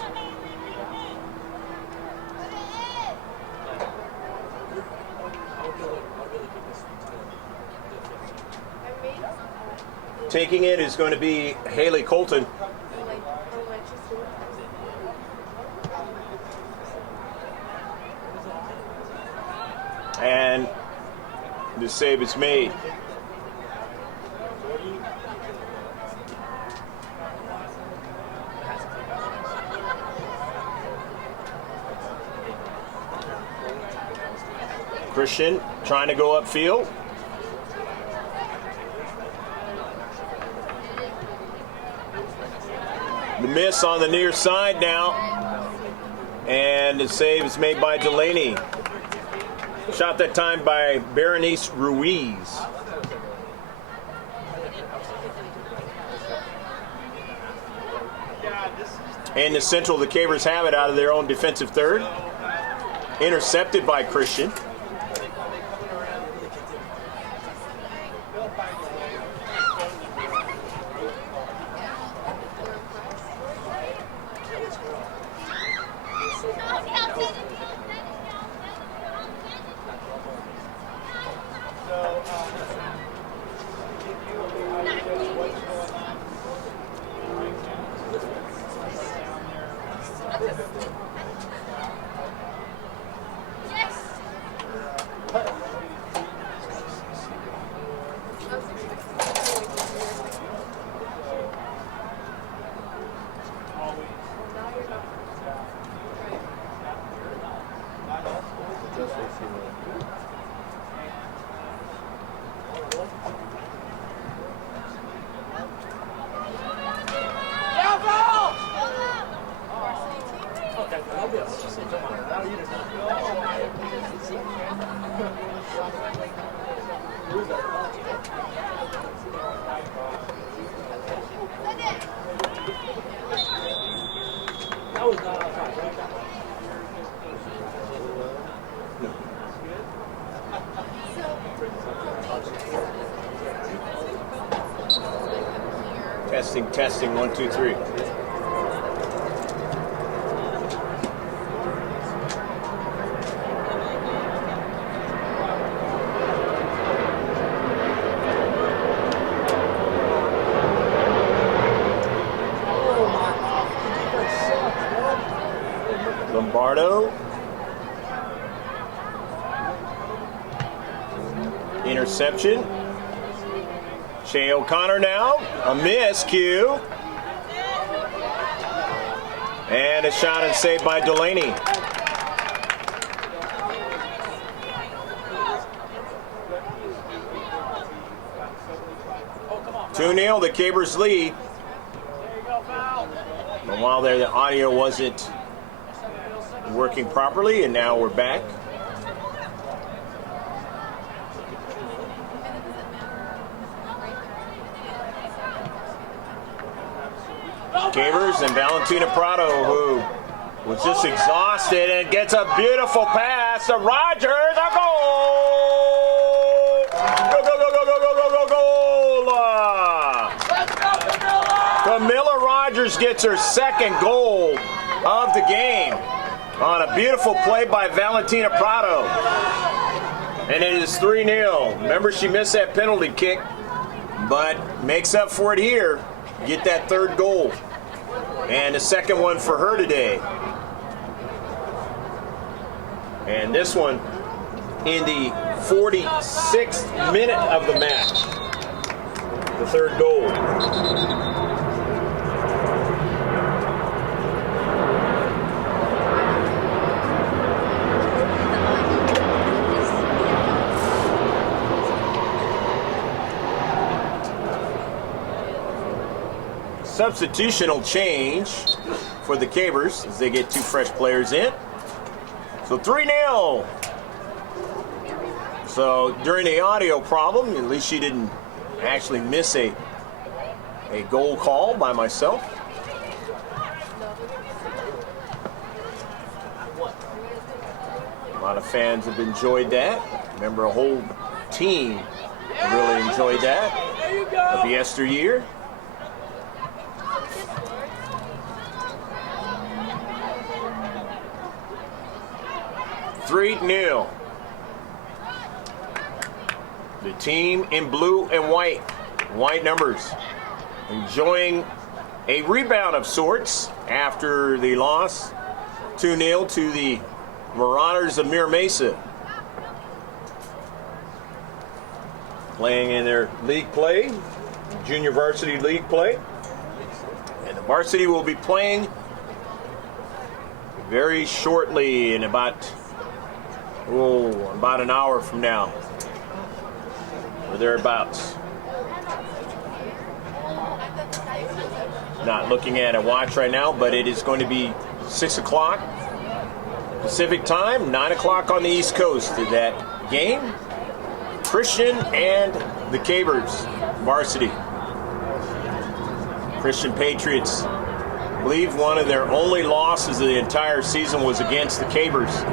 Taking it is going to be Haley Colton. And the save is made. Christian trying to go upfield. The miss on the near side now. And the save is made by Delaney. Shot that time by Berenice Ruiz. And the Central, the Cabers have it out of their own defensive third. Intercepted by Christian. That was not outside, right? Testing, testing, 1, 2, 3. Lombardo. Interception. Shea O'Connor now. A miscue. And a shot and saved by Delaney. Oh, 2-0, the Cabers lead. And while there, the audio wasn't working properly, and now we're back. Cabers and Valentina Prado, who was just exhausted, and gets a beautiful pass to Rogers. A goal! Go, go, go, go, go, go, go, go, goal! Camilla Rogers gets her second goal of the game on a beautiful play by Valentina Prado. And it is 3-0. Remember, she missed that penalty kick, but makes up for it here. Get that third goal. And the second one for her today. And this one in the 46th minute of the match. The third goal. Substitutional change for the Cabers as they get two fresh players in. So 3-0. So during the audio problem, at least she didn't actually miss a goal call by myself. A lot of fans have enjoyed that. Remember, a whole team really enjoyed that of the yesteryear. $3-0. The team in blue and white numbers, enjoying a rebound of sorts after the loss 2-0 to the Marauders of Mira Mesa. Playing in their league play, junior varsity league play. And the varsity will be playing very shortly in about an hour from now, or thereabouts. Not looking at a watch right now, but it is going to be 6 o'clock Pacific time, 9 o'clock on the East Coast to that game. Christian and the Cabers varsity. Christian Patriots, I believe one of their only losses of the entire season was against the Cabers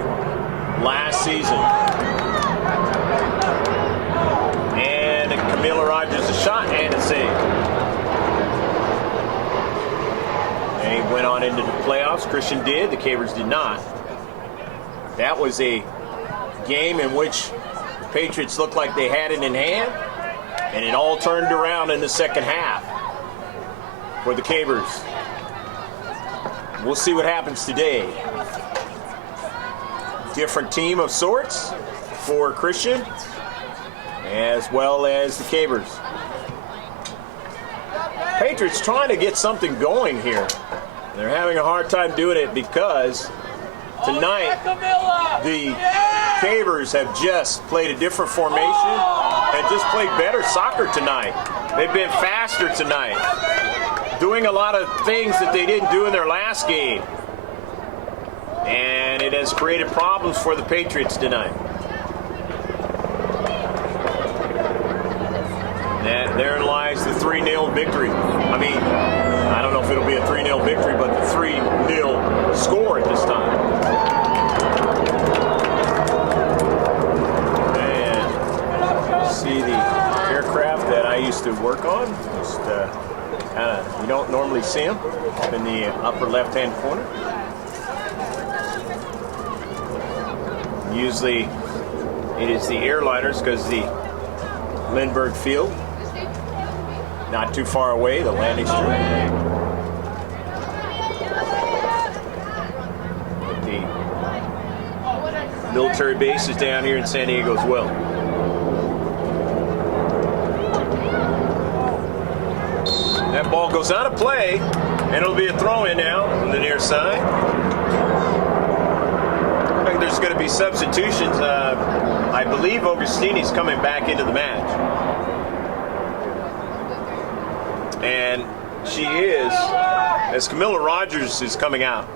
last season. And Camila Rogers a shot and a save. And he went on into the playoffs. Christian did, the Cabers did not. That was a game in which the Patriots looked like they had it in hand, and it all turned around in the second half for the Cabers. We'll see what happens today. Different team of sorts for Christian, as well as the Cabers. Patriots trying to get something going here. They're having a hard time doing it because tonight the Cabers have just played a different formation and just played better soccer tonight. They've been faster tonight, doing a lot of things that they didn't do in their last game. And it has created problems for the Patriots tonight. And therein lies the 3-0 victory. I mean, I don't know if it'll be a 3-0 victory, but the 3-0 score at this time. And see the aircraft that I used to work on. Just kind of, you don't normally see them up in the upper left-hand corner. Usually it is the airliners because the Lindbergh Field, not too far away, the landing strip. The military base is down here in San Diego as well. That ball goes out of play, and it'll be a throw-in now on the near side. I think there's going to be substitutions. I believe Augustini's coming back into the match. And she is, as Camilla Rogers is coming out.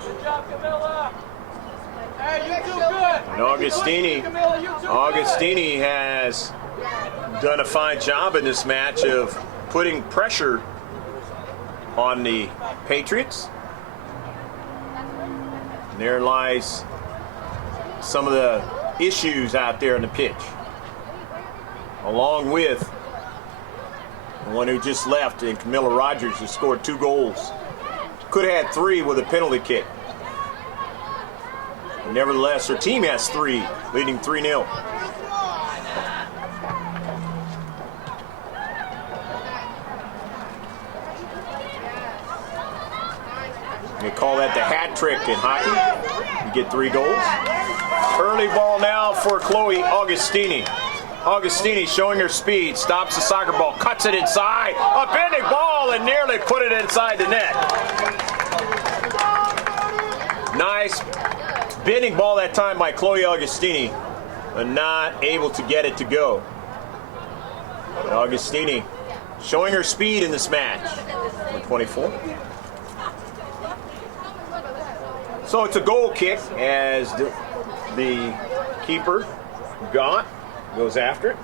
Good job, Camilla. Hey, you do good. And Augustini has done a fine job in this match of putting pressure on the Patriots. And there lies some of the issues out there in the pitch, along with the one who just left in Camilla Rogers, who scored 2 goals. Could have had 3 with a penalty kick. But nevertheless, her team has 3, leading 3-0. They call that the hat trick in hockey. You get 3 goals. Early ball now for Chloe Augustini. Augustini showing her speed, stops the soccer ball, cuts it inside. A bending ball and nearly put it inside the net. Nice bending ball that time by Chloe Augustini, but not able to get it to go. Augustini showing her speed in this match. Number 24. So it's a goal kick as the keeper, Gaunt, goes after it.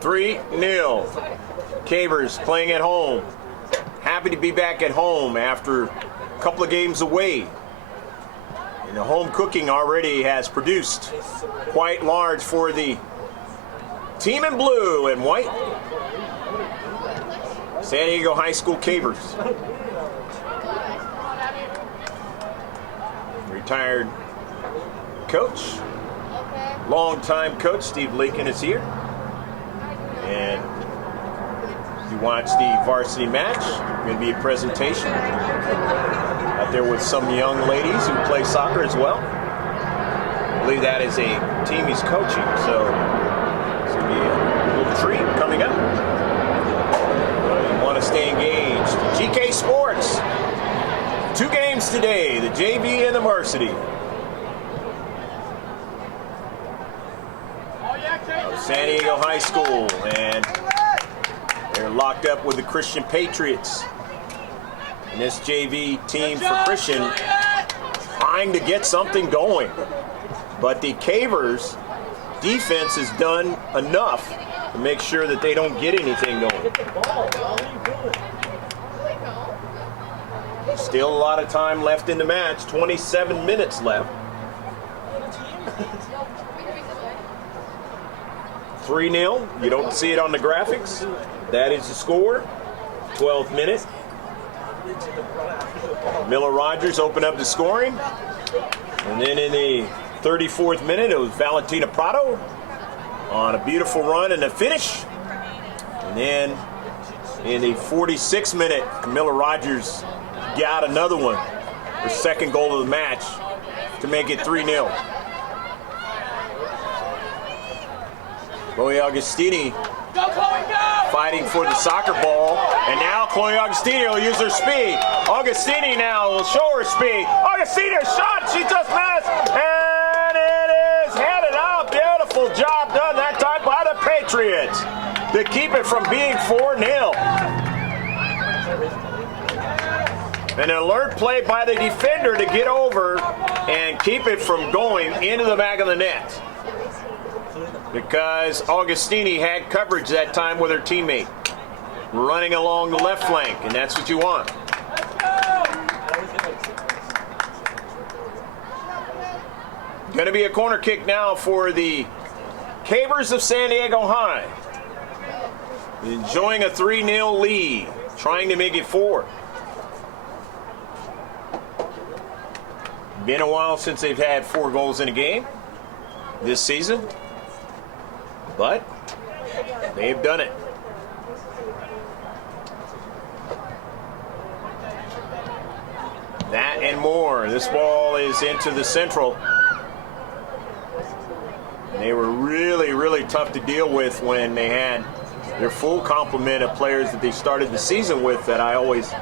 (3-0). Cavers playing at home. Happy to be back at home after a couple of games away. And the home cooking already has produced quite large for the team in blue and white. San Diego High School Cavers. Retired coach, longtime coach Steve Lincoln is here. And you watch the varsity match. Going to be a presentation out there with some young ladies who play soccer as well. I believe that is a team he's coaching, so it's going to be a little treat coming up. You want to stay engaged. GK Sports. 2 games today, the JV and the varsity. San Diego High School, and they're locked up with the Christian Patriots. And this JV team for Christian trying to get something going. But the Cavers defense has done enough to make sure that they don't get anything going. Still a lot of time left in the match, 27 minutes left. 3-0, you don't see it on the graphics. That is the score, 12th minute. Miller Rogers opened up the scoring. And then in the 34th minute, it was Valentina Prado on a beautiful run and a finish. And then in the 46th minute, Camilla Rogers got another one, her second goal of the match, to make it 3-0. Chloe Augustini fighting for the soccer ball, and now Chloe Augustini will use her speed. Augustini now will show her speed. Augustini, a shot, she just missed, and it is headed out. Beautiful job done that time by the Patriots to keep it from being 4-0. An alert play by the defender to get over and keep it from going into the back of the net. Because Augustini had coverage that time with her teammate. Running along the left flank, and that's what you want. Going to be a corner kick now for the Cabers of San Diego High. Enjoying a 3-0 lead, trying to make it 4. Been a while since they've had 4 goals in a game this season, but they've done it. That and more. This ball is into the central. They were really, really tough to deal with when they had their full complement of players that they started the season with, that I always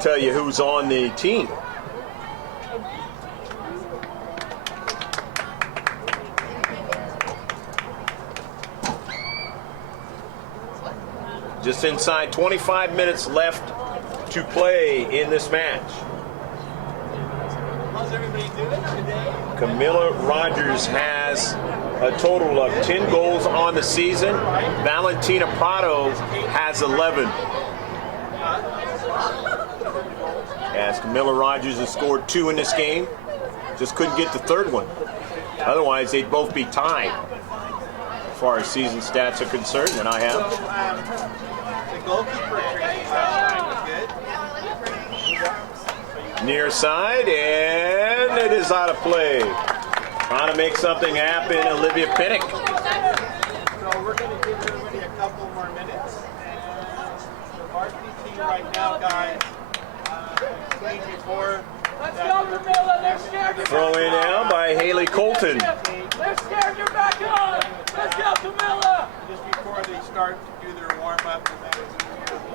tell you who's on the team. Just inside 25 minutes left to play in this match. How's everybody doing today? Camilla Rogers has a total of 10 goals on the season. Valentina Prado has 11. As Camilla Rogers has scored 2 in this game, just couldn't get the third one. Otherwise, they'd both be tied as far as season stats are concerned, and I have. The goalkeeper training last night was good. Near side, and it is out of play. Trying to make something happen, Olivia Pinnock. So we're going to give everybody a couple more minutes. And the varsity team right now, guys, playing before. Let's go, Camilla. They're scared. Throw in now by Haley Colton. They're scared. You're back on. Let's go, Camilla. Just before they start to do their warm-up, and that is,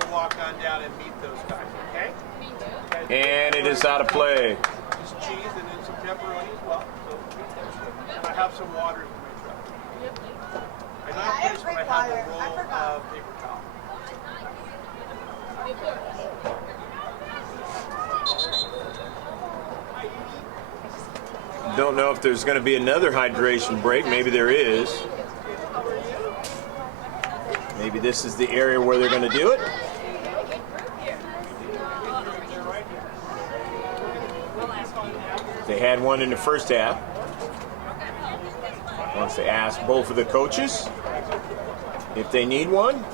we'll walk on down and meet those guys, okay? And it is out of play. Just cheese and then some pepperoni as well. So, and I have some water in my truck. I don't have place, but I have a roll of paper towel. Don't know if there's going to be another hydration break. Maybe there is. Maybe this is the area where they're going to do it. They had one in the first half. Once they asked both of the coaches if they need one.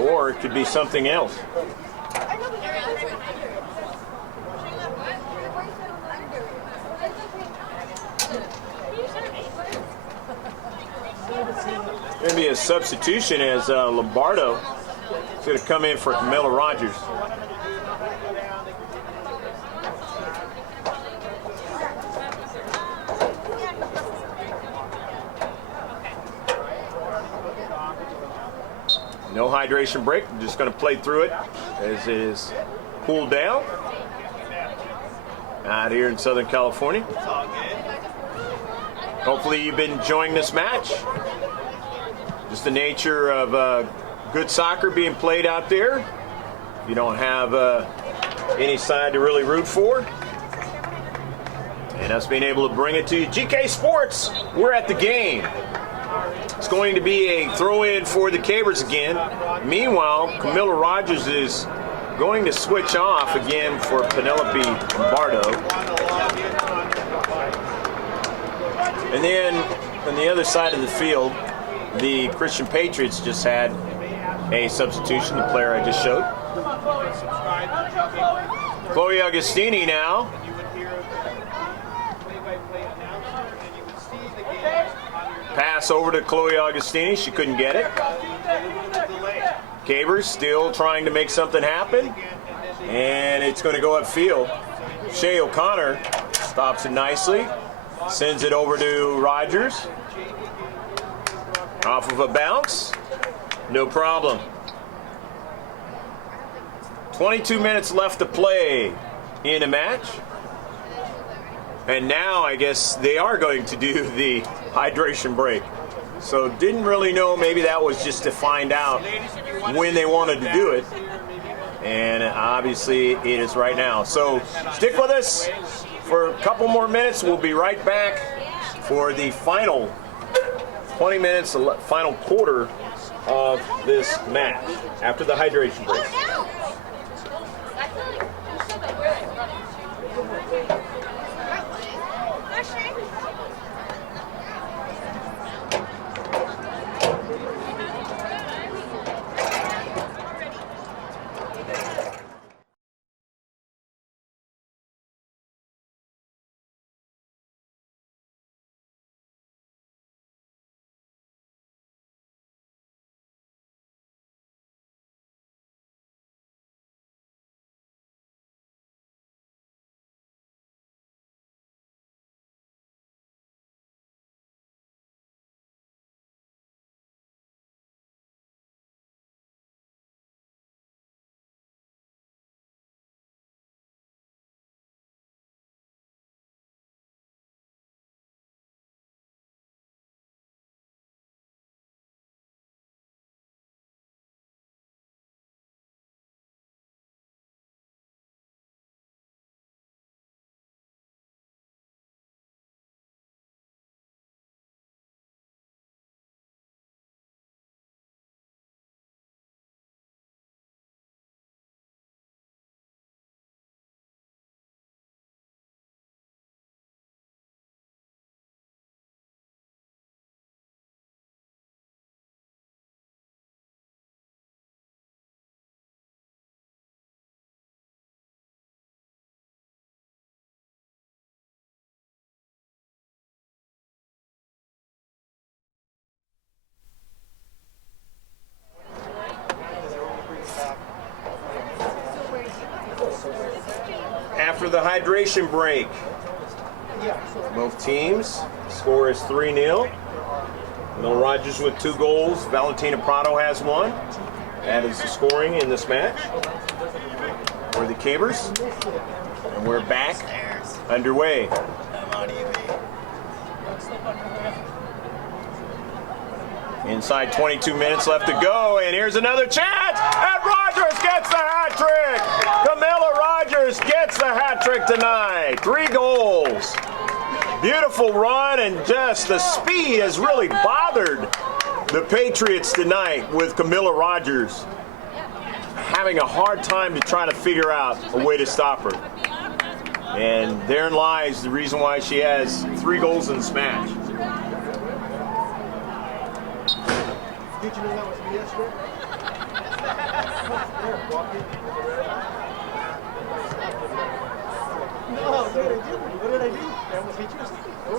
Or it could be something else. Going to be a substitution as Lombardo is going to come in for Camilla Rogers. No hydration break. I'm just going to play through it as it is cooled down out here in Southern California. Hopefully you've been enjoying this match. Just the nature of good soccer being played out there. You don't have any side to really root for. And us being able to bring it to you. GK Sports, we're at the game. It's going to be a throw-in for the Cabers again. Meanwhile, Camilla Rogers is going to switch off again for Penelope Lombardo. And then on the other side of the field, the Christian Patriots just had a substitution, the player I just showed. Chloe Augustini now. Pass over to Chloe Augustini. She couldn't get it. Cabers still trying to make something happen. And it's going to go upfield. Shay O'Connor stops it nicely. Sends it over to Rogers. Off of a bounce. No problem. 22 minutes left to play in a match. And now I guess they are going to do the hydration break. So didn't really know, maybe that was just to find out when they wanted to do it. And obviously it is right now. So stick with us for a couple more minutes. We'll be right back for the final 20 minutes, the final quarter of this match after the hydration break. After the hydration break, both teams, score is 3-0. Miller Rogers with 2 goals. Valentina Prado has 1. That is the scoring in this match for the Cabers. And we're back underway. Inside 22 minutes left to go, and here's another chance, and Rogers gets the hat trick. Camilla Rogers gets the hat trick tonight. 3 goals. Beautiful run, and just the speed has really bothered the Patriots tonight with Camilla Rogers having a hard time to try to figure out a way to stop her. And therein lies the reason why she has 3 goals in this match. Did you know that was me yesterday? No, dude, I didn't. What did I do? That was hit you or something? No,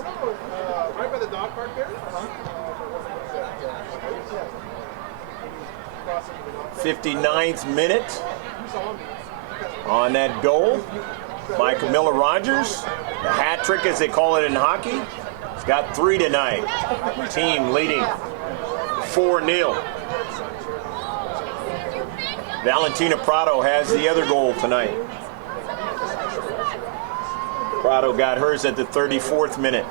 right by the dog park there? 59th minute on that goal by Camilla Rogers. The hat trick, as they call it in hockey. She's got 3 tonight. Team leading 4-0. Valentina Prado has the other goal tonight. Prado got hers at the 34th minute.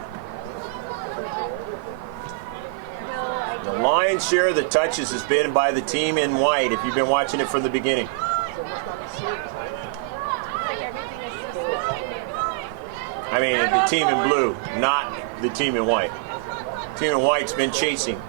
The lion's share of the touches has been by the team in white, if you've been watching it from the beginning. I mean, the team in blue, not the team in white. The team in white's been chasing.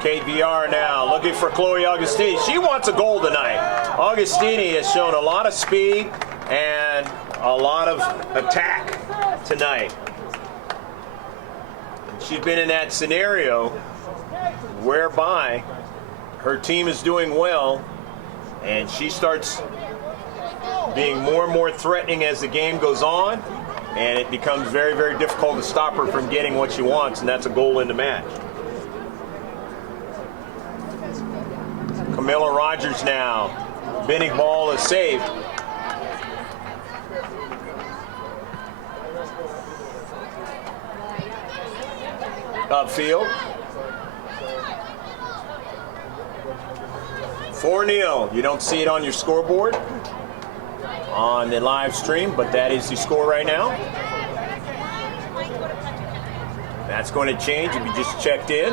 KVR now looking for Chloe Augustini. She wants a goal tonight. Augustini has shown a lot of speed and a lot of attack tonight. She's been in that scenario whereby her team is doing well and she starts being more and more threatening as the game goes on, and it becomes very, very difficult to stop her from getting what she wants, and that's a goal in the match. Camilla Rogers now. Binning ball is saved. Upfield. 4-0. You don't see it on your scoreboard. on the live stream, but that is the score right now. That's going to change if you just checked in.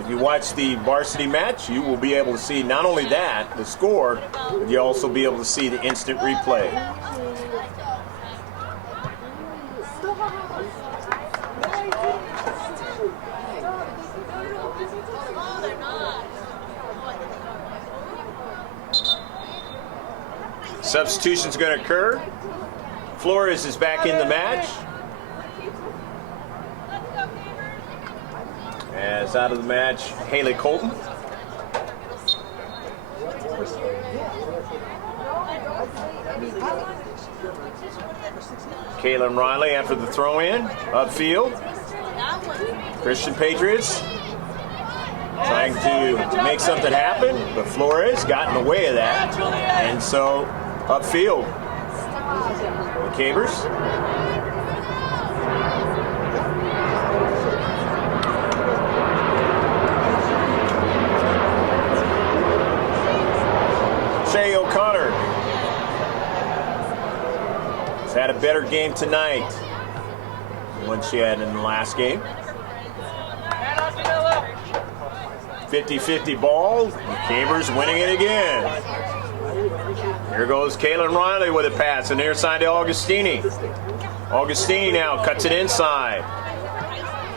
If you watch the varsity match, you will be able to see not only that, the score, but you'll also be able to see the instant replay. Substitution's going to occur. Flores is back in the match. As out of the match, Haley Colton. Kaylin Riley after the throw-in, upfield. Christian Patriots trying to make something happen, but Flores got in the way of that. And so, upfield, the Cabers. Shay O'Connor has had a better game tonight than what she had in the last game. 50-50 ball. The Cabers winning it again. Here goes Kaylin Riley with a pass, and near side to Augustini. Augustini now cuts it inside.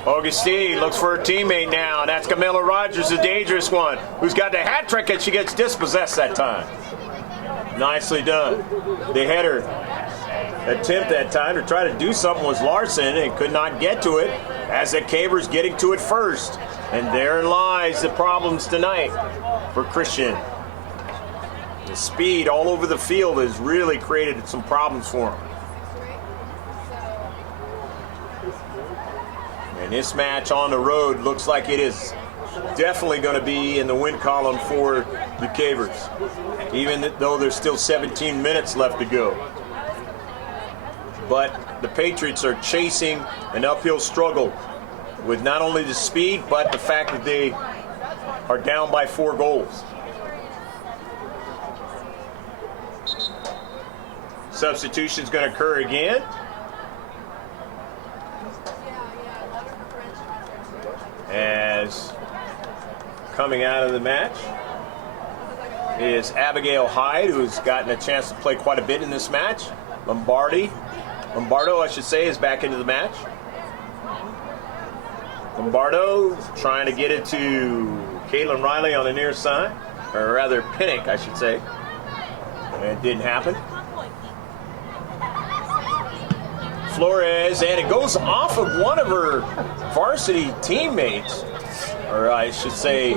Augustini looks for her teammate now, and that's Camilla Rogers, the dangerous one, who's got the hat trick, and she gets dispossessed that time. Nicely done. The header attempt that time to try to do something was Larson and could not get to it as the Cabers getting to it first. And therein lies the problems tonight for Christian. The speed all over the field has really created some problems for him. And this match on the road looks like it is definitely going to be in the win column for the Cabers, even though there's still 17 minutes left to go. But the Patriots are chasing an uphill struggle with not only the speed, but the fact that they are down by 4 goals. Substitution's going to occur again. As coming out of the match is Abigail Hyde, who's gotten a chance to play quite a bit in this match. Lombardo, I should say, is back into the match. Lombardo trying to get it to Kaylin Riley on the near side, or rather Pinnock, I should say. And it didn't happen. Flores, and it goes off of one of her varsity teammates, or I should say,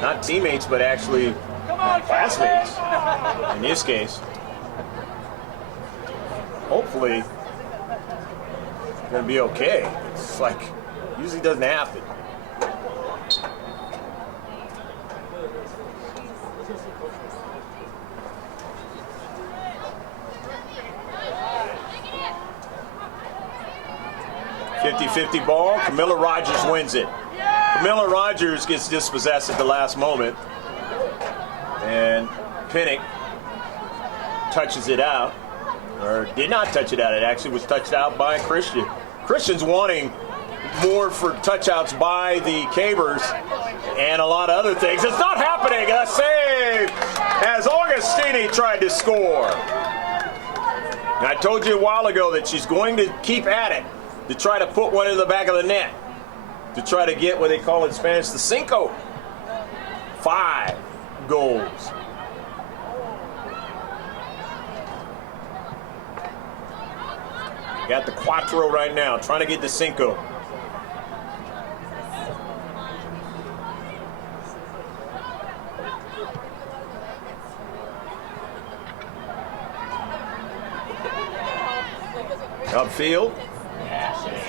not teammates, but actually classmates in this case. Hopefully, it's going to be okay. It's like, usually doesn't happen. .50 ball. Camilla Rogers wins it. Camilla Rogers gets dispossessed at the last moment. And Pinnock touches it out. Or did not touch it out. It actually was touched out by Christian. Christian's wanting more for touchouts by the Cabers and a lot of other things. It's not happening. A save as Augustini tried to score. And I told you a while ago that she's going to keep at it to try to put one in the back of the net, to try to get what they call in Spanish the cinco. 5 goals. Got the cuatro right now, trying to get the cinco. Upfield.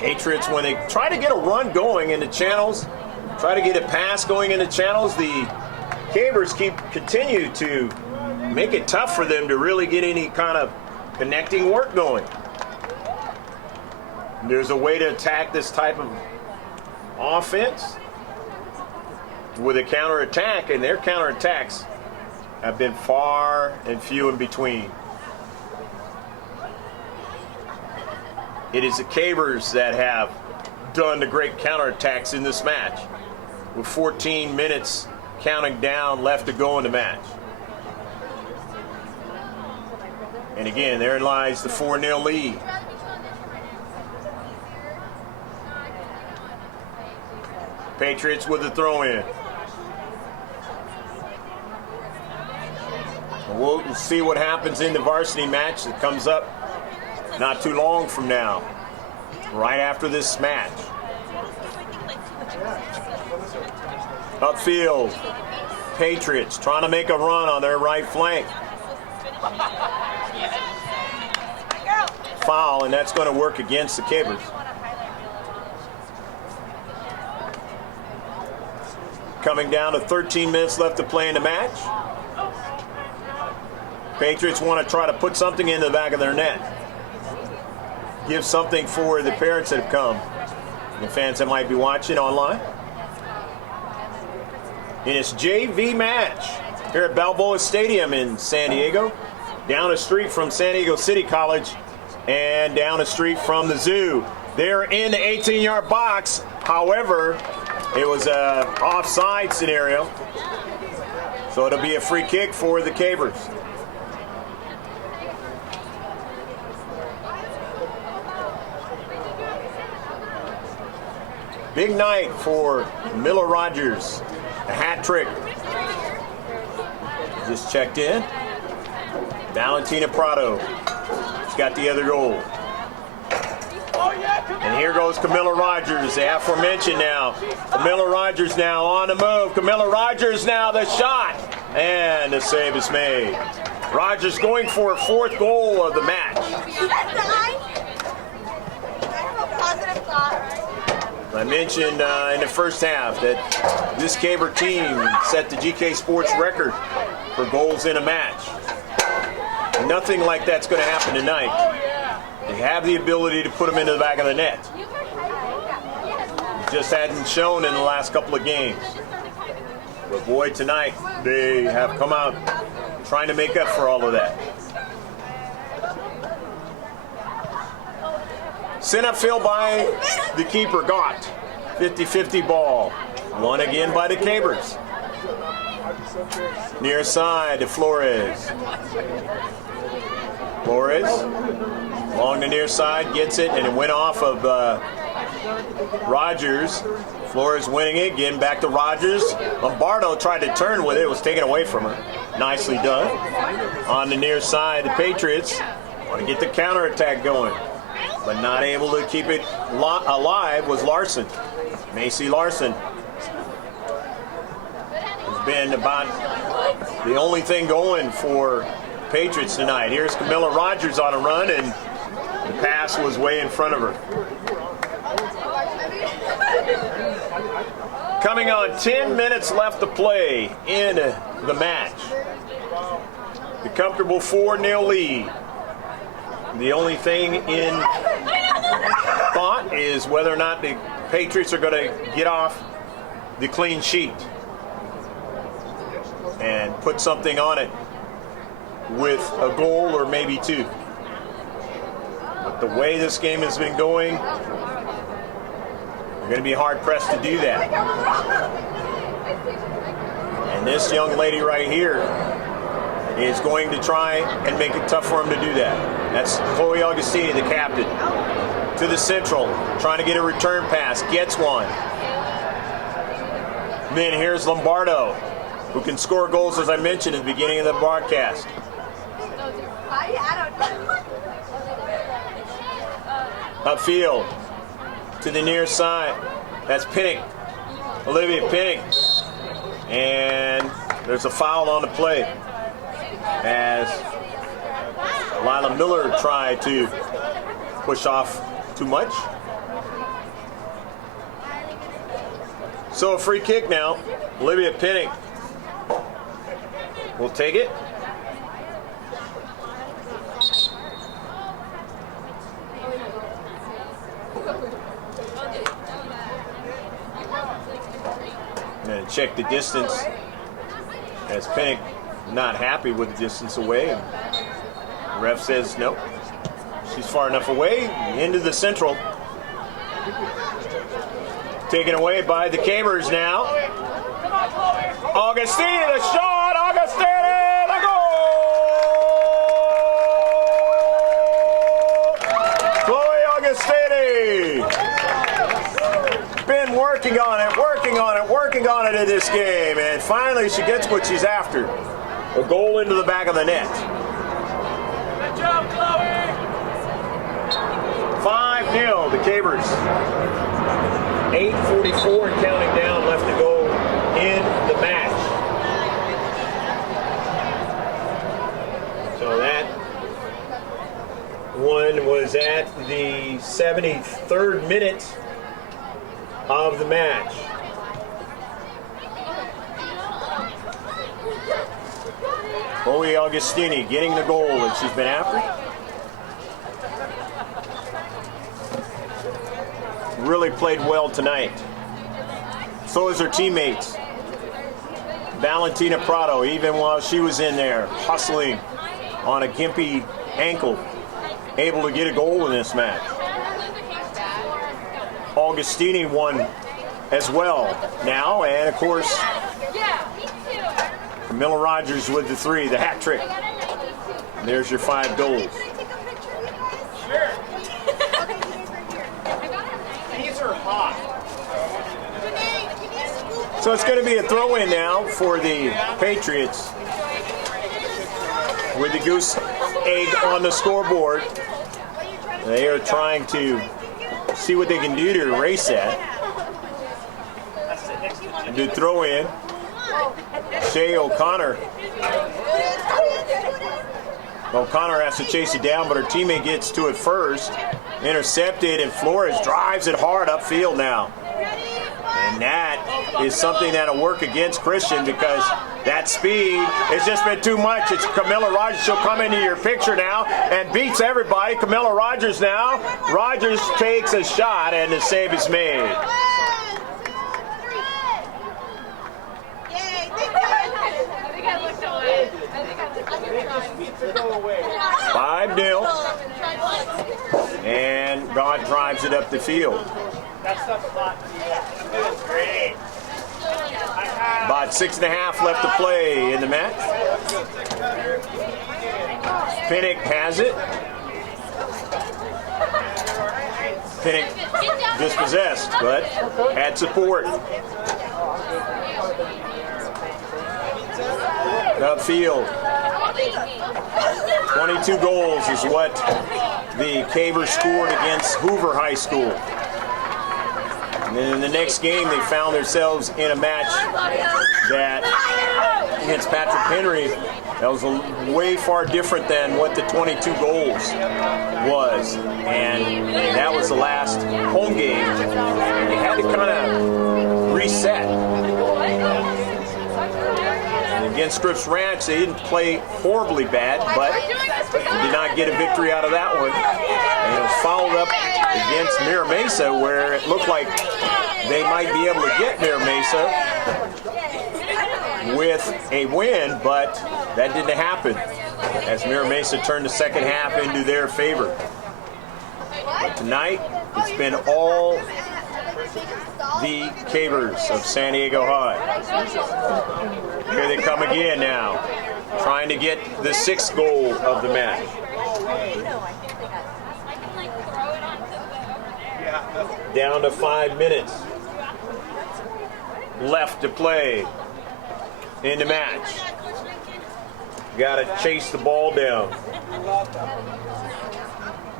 Patriots, when they try to get a run going in the channels, try to get a pass going in the channels, the Cabers continue to make it tough for them to really get any kind of connecting work going. There's a way to attack this type of offense with a counterattack, and their counterattacks have been far and few in between. It is the Cabers that have done the great counterattacks in this match, with 14 minutes counting down left to go in the match. And again, therein lies the 4-0 lead. Patriots with the throw-in. We'll see what happens in the varsity match that comes up not too long from now, right after this match. Upfield, Patriots trying to make a run on their right flank. Foul, and that's going to work against the Cabers. Coming down to 13 minutes left to play in the match. Patriots want to try to put something in the back of their net. Give something for the parents that have come, the fans that might be watching online. In its JV match here at Balboa Stadium in San Diego, down the street from San Diego City College and down the street from the zoo. They're in the 18-yard box. However, it was an offside scenario, so it'll be a free kick for the Cabers. Big night for Miller Rogers. A hat trick. Just checked in. Valentina Prado. She's got the other goal. And here goes Camilla Rogers, the aforementioned now. Camilla Rogers now on the move. Camilla Rogers now the shot. And the save is made. Rogers going for a 4th goal of the match. I mentioned in the first half that this Caber team set the GK Sports record for goals in a match. Nothing like that's going to happen tonight. They have the ability to put them into the back of the net. It just hadn't shown in the last couple of games. But boy, tonight they have come out trying to make up for all of that. Sent upfield by the keeper, Gott. 50-50 ball. Won again by the Cabers. Near side to Flores. Flores along the near side gets it, and it went off of Rogers. Flores winning it, getting back to Rogers. Lombardo tried to turn with it. It was taken away from her. Nicely done. On the near side, the Patriots want to get the counterattack going, but not able to keep it alive was Larson. Macy Larson has been about the only thing going for Patriots tonight. Here's Camilla Rogers on a run, and the pass was way in front of her. Coming on 10 minutes left to play in the match. The comfortable 4-0 lead. The only thing in thought is whether or not the Patriots are going to get off the clean sheet and put something on it with a goal or maybe 2. But the way this game has been going, you're going to be hard-pressed to do that. And this young lady right here is going to try and make it tough for him to do that. That's Chloe Augustini, the captain. To the central, trying to get a return pass, gets one. Then here's Lombardo, who can score goals, as I mentioned at the beginning of the broadcast. Upfield, to the near side, that's Pinnock, Olivia Pinnock. And there's a foul on the play as Lila Miller tried to push off too much. So a free kick now. Olivia Pinnock will take it. And check the distance as Pinnock not happy with the distance away. And the ref says, nope, she's far enough away. Into the central. Taken away by the Cabers now. Augustini, the shot. Augustini, the goal. Chloe Augustini. Been working on it in this game. And finally she gets what she's after. A goal into the back of the net. Good job, Chloe. 5-0, the Cabers. 8:44 and counting down left to go in the match. So that one was at the 73rd minute of the match. Chloe Augustini getting the goal that she's been after. Really played well tonight. So is her teammates. Valentina Prado, even while she was in there hustling on a gimpy ankle, able to get a goal in this match. Augustini won as well now, and of course, Camilla Rogers with the 3, the hat trick. And there's your 5 goals. Sure. These are hot. So it's going to be a throw-in now for the Patriots with the goose egg on the scoreboard. They are trying to see what they can do to erase that. The throw-in. Shea O'Connor. O'Connor has to chase it down, but her teammate gets to it first. Intercepted, and Flores drives it hard upfield now. And that is something that'll work against Christian because that speed has just been too much. It's Camilla Rogers. She'll come into your picture now and beats everybody. Camilla Rogers now. Rogers takes a shot, and the save is made. 5-0. And God drives it up the field. About 6.5 left to play in the match. Pinnock has it. Pinnock dispossessed, but had support. Upfield. 22 goals is what the Cabers scored against Hoover High School. And then in the next game, they found themselves in a match that against Patrick Henry that was way far different than what the 22 goals was. And that was the last home game. And they had to kind of reset. Against Scripps Ranch, they didn't play horribly bad, but they did not get a victory out of that one. And it was followed up against Mira Mesa, where it looked like they might be able to get Mira Mesa with a win, but that didn't happen as Mira Mesa turned the second half into their favor. But tonight, it's been all the Cabers of San Diego High. Here they come again now, trying to get the 6th goal of the match. Down to 5 minutes left to play in the match. Got to chase the ball down.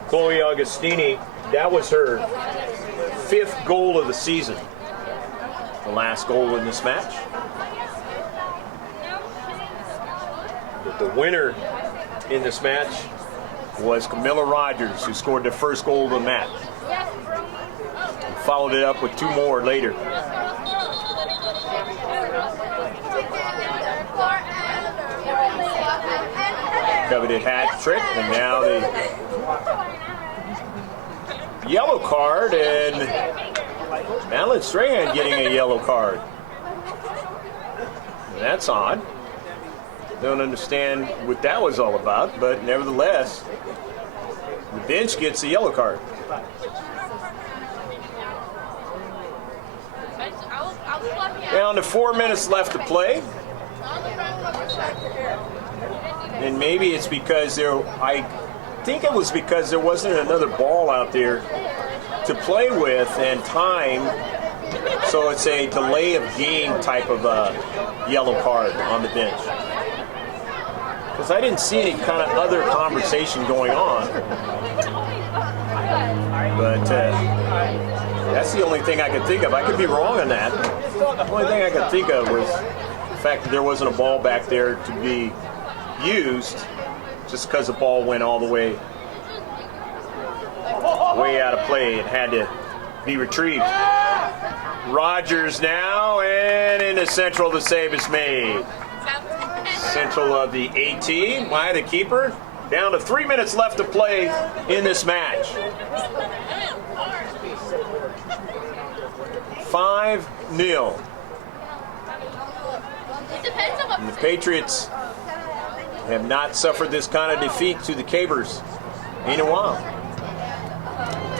Chloe Augustini, that was her 5th goal of the season. The last goal in this match. But the winner in this match was Camilla Rogers, who scored the first goal of the match. And followed it up with 2 more later. Coveted hat trick, and now the yellow card, and Madeline Strahan getting a yellow card. That's odd. Don't understand what that was all about, but nevertheless, the bench gets a yellow card. Down to 4 minutes left to play. And maybe it's because I think it was because there wasn't another ball out there to play with and time. So it's a delay of game type of yellow card on the bench. Because I didn't see any kind of other conversation going on. But that's the only thing I could think of. I could be wrong on that. The only thing I could think of was the fact that there wasn't a ball back there to be used just because the ball went all the way out of play and had to be retrieved. Rogers now, and in the central, the save is made. Central of the 18 by the keeper. Down to 3 minutes left to play in this match. 5-0. And the Patriots have not suffered this kind of defeat to the Cabers in a while.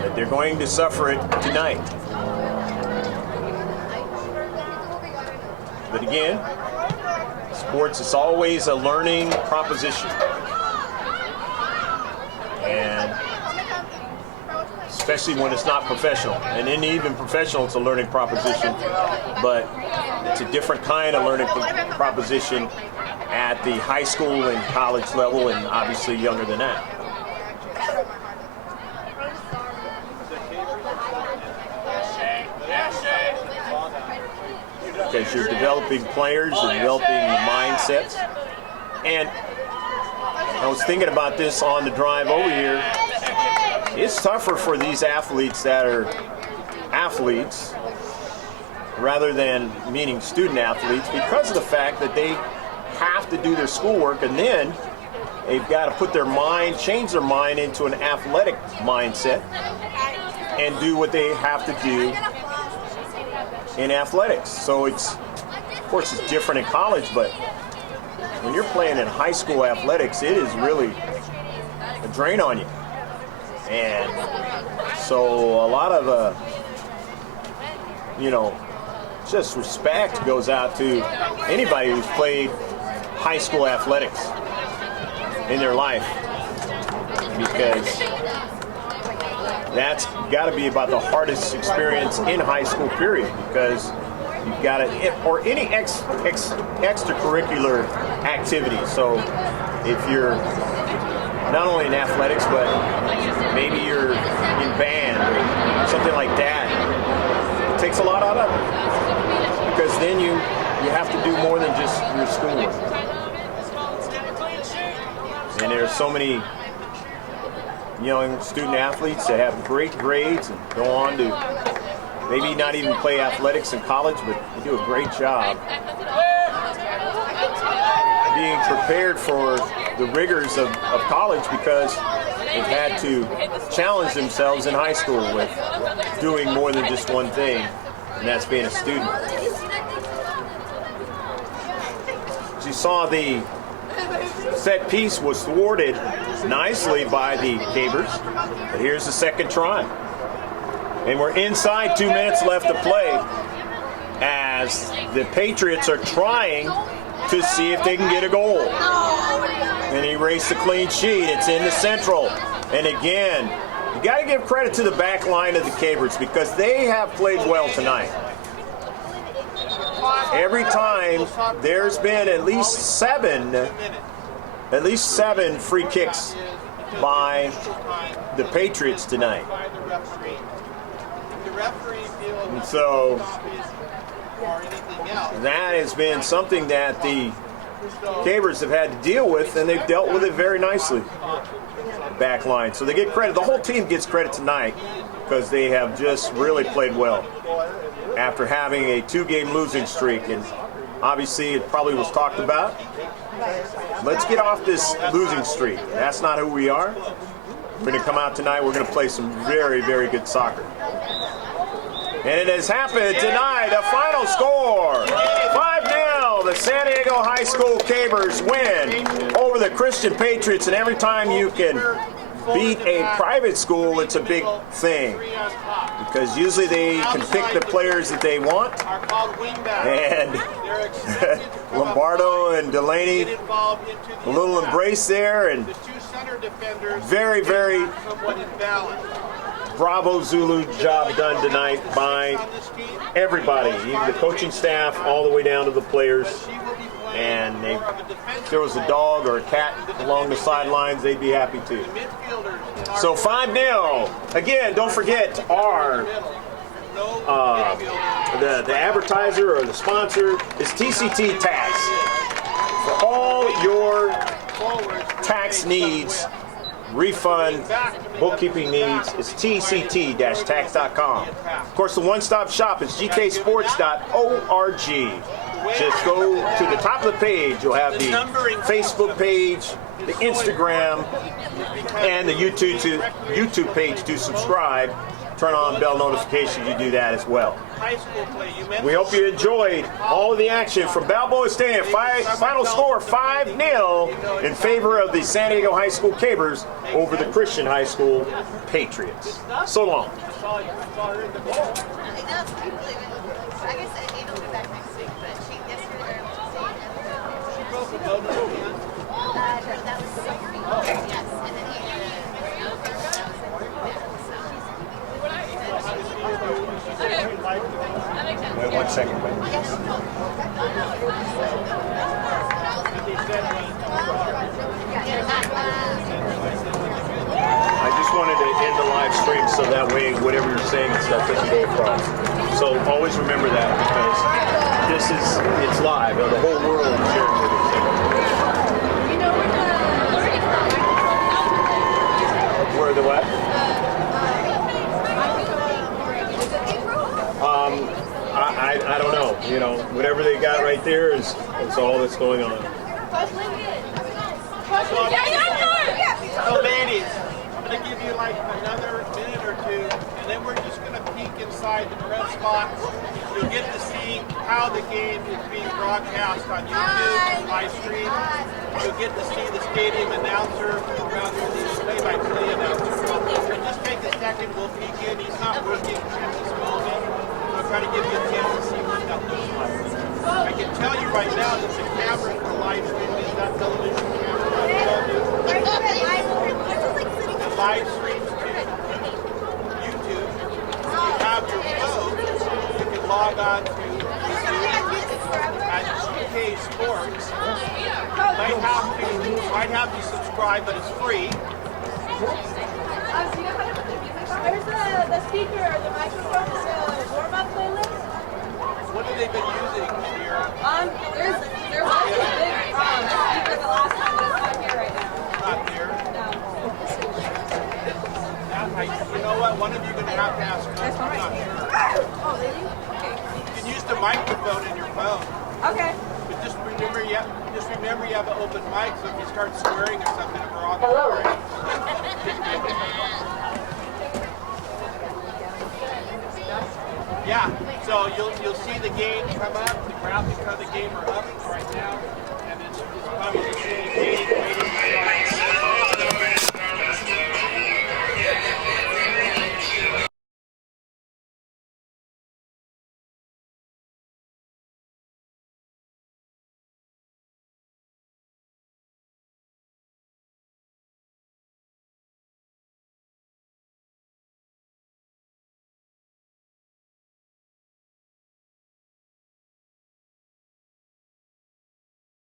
But they're going to suffer it tonight. But again, sports is always a learning proposition. And especially when it's not professional. And then even professional, it's a learning proposition. But it's a different kind of learning proposition at the high school and college level, and obviously younger than that. Because you're developing players and developing mindsets. And I was thinking about this on the drive over here. It's tougher for these athletes that are athletes rather than meaning student athletes because of the fact that they have to do their schoolwork, and then they've got to put their mind, change their mind into an athletic mindset and do what they have to do in athletics. So it's, of course, it's different in college, but when you're playing in high school athletics, it is really a drain on you. And so a lot of, just respect goes out to anybody who's played high school athletics in their life, because that's got to be about the hardest experience in high school, period, because you've got to, or any extracurricular activity. So if you're not only in athletics, but maybe you're in band or something like that, it takes a lot out of it, because then you have to do more than just your schoolwork. And there's so many young student athletes that have great grades and go on to maybe not even play athletics in college, but they do a great job being prepared for the rigors of college, because they've had to challenge themselves in high school with doing more than just one thing, and that's being a student. As you saw, the set piece was thwarted nicely by the Cabers, but here's the second try. And we're inside 2 minutes left to play as the Patriots are trying to see if they can get a goal. And erase the clean sheet. It's in the central. And again, you got to give credit to the back line of the Cabers, because they have played well tonight. Every time there's been at least seven free kicks by the Patriots tonight. And so that has been something that the Cabers have had to deal with, and they've dealt with it very nicely. Back line. So they get credit. The whole team gets credit tonight because they have just really played well after having a 2-game losing streak. And obviously it probably was talked about. Let's get off this losing streak. That's not who we are. We're going to come out tonight. We're going to play some very, very good soccer. And it has happened tonight. The final score, 5-0. The San Diego High School Cabers win over the Christian Patriots, and every time you can beat a private school, it's a big thing, because usually they can pick the players that they want, and Lombardo and Delaney, a little embrace there, and very, very Bravo Zulu job done tonight by everybody, even the coaching staff, all the way down to the players. And if there was a dog or a cat along the sidelines, they'd be happy too. So 5-0. Again, don't forget our the advertiser or the sponsor is TCT Tax. For all your tax needs, refund, bookkeeping needs, is tct-tax.com. Of course, the one-stop shop is gksports.org. Just go to the top of the page. You'll have the Facebook page, the Instagram, and the YouTube page to subscribe. Turn on bell notifications. You do that as well. We hope you enjoyed all of the action from Balboa Stadium. Final score 5-0 in favor of the San Diego High School Cabers over the Christian High School Patriots. So long. Wait 1 second. I just wanted to end the live stream so that way whatever you're saying and stuff doesn't go across. So always remember that, because it's live. The whole world is sharing with us. Where the what? I don't know. You know, whatever they got right there is all that's going on. So ladies, I'm going to give you like another minute or two, and then we're just going to peek inside the press box. You'll get to see how the game is being broadcast on YouTube, live stream. You'll get to see the stadium announcer around here, the play-by-play announcer. So just take a second, we'll peek in. He's not working at this moment. I'll try to give you a chance to see what that looks like. I can tell you right now that the camera for live stream is not television camera. The live streams to YouTube. If you have your phone, you can log on to at GK Sports. Might have to subscribe, but it's free. Where's the speaker or the microphone for the warm-up playlist? What have they been using here? There was a big speaker the last time, but it's not here right now. Not here. No. You know what? One of you are going to have to ask. I'm not sure. Oh, really? Okay. You can use the microphone in your phone. Okay. But just remember you have an open mic, so if you start swearing or something, we're all going to swear. Yeah, so you'll see the game come up, the graphics of the game are up.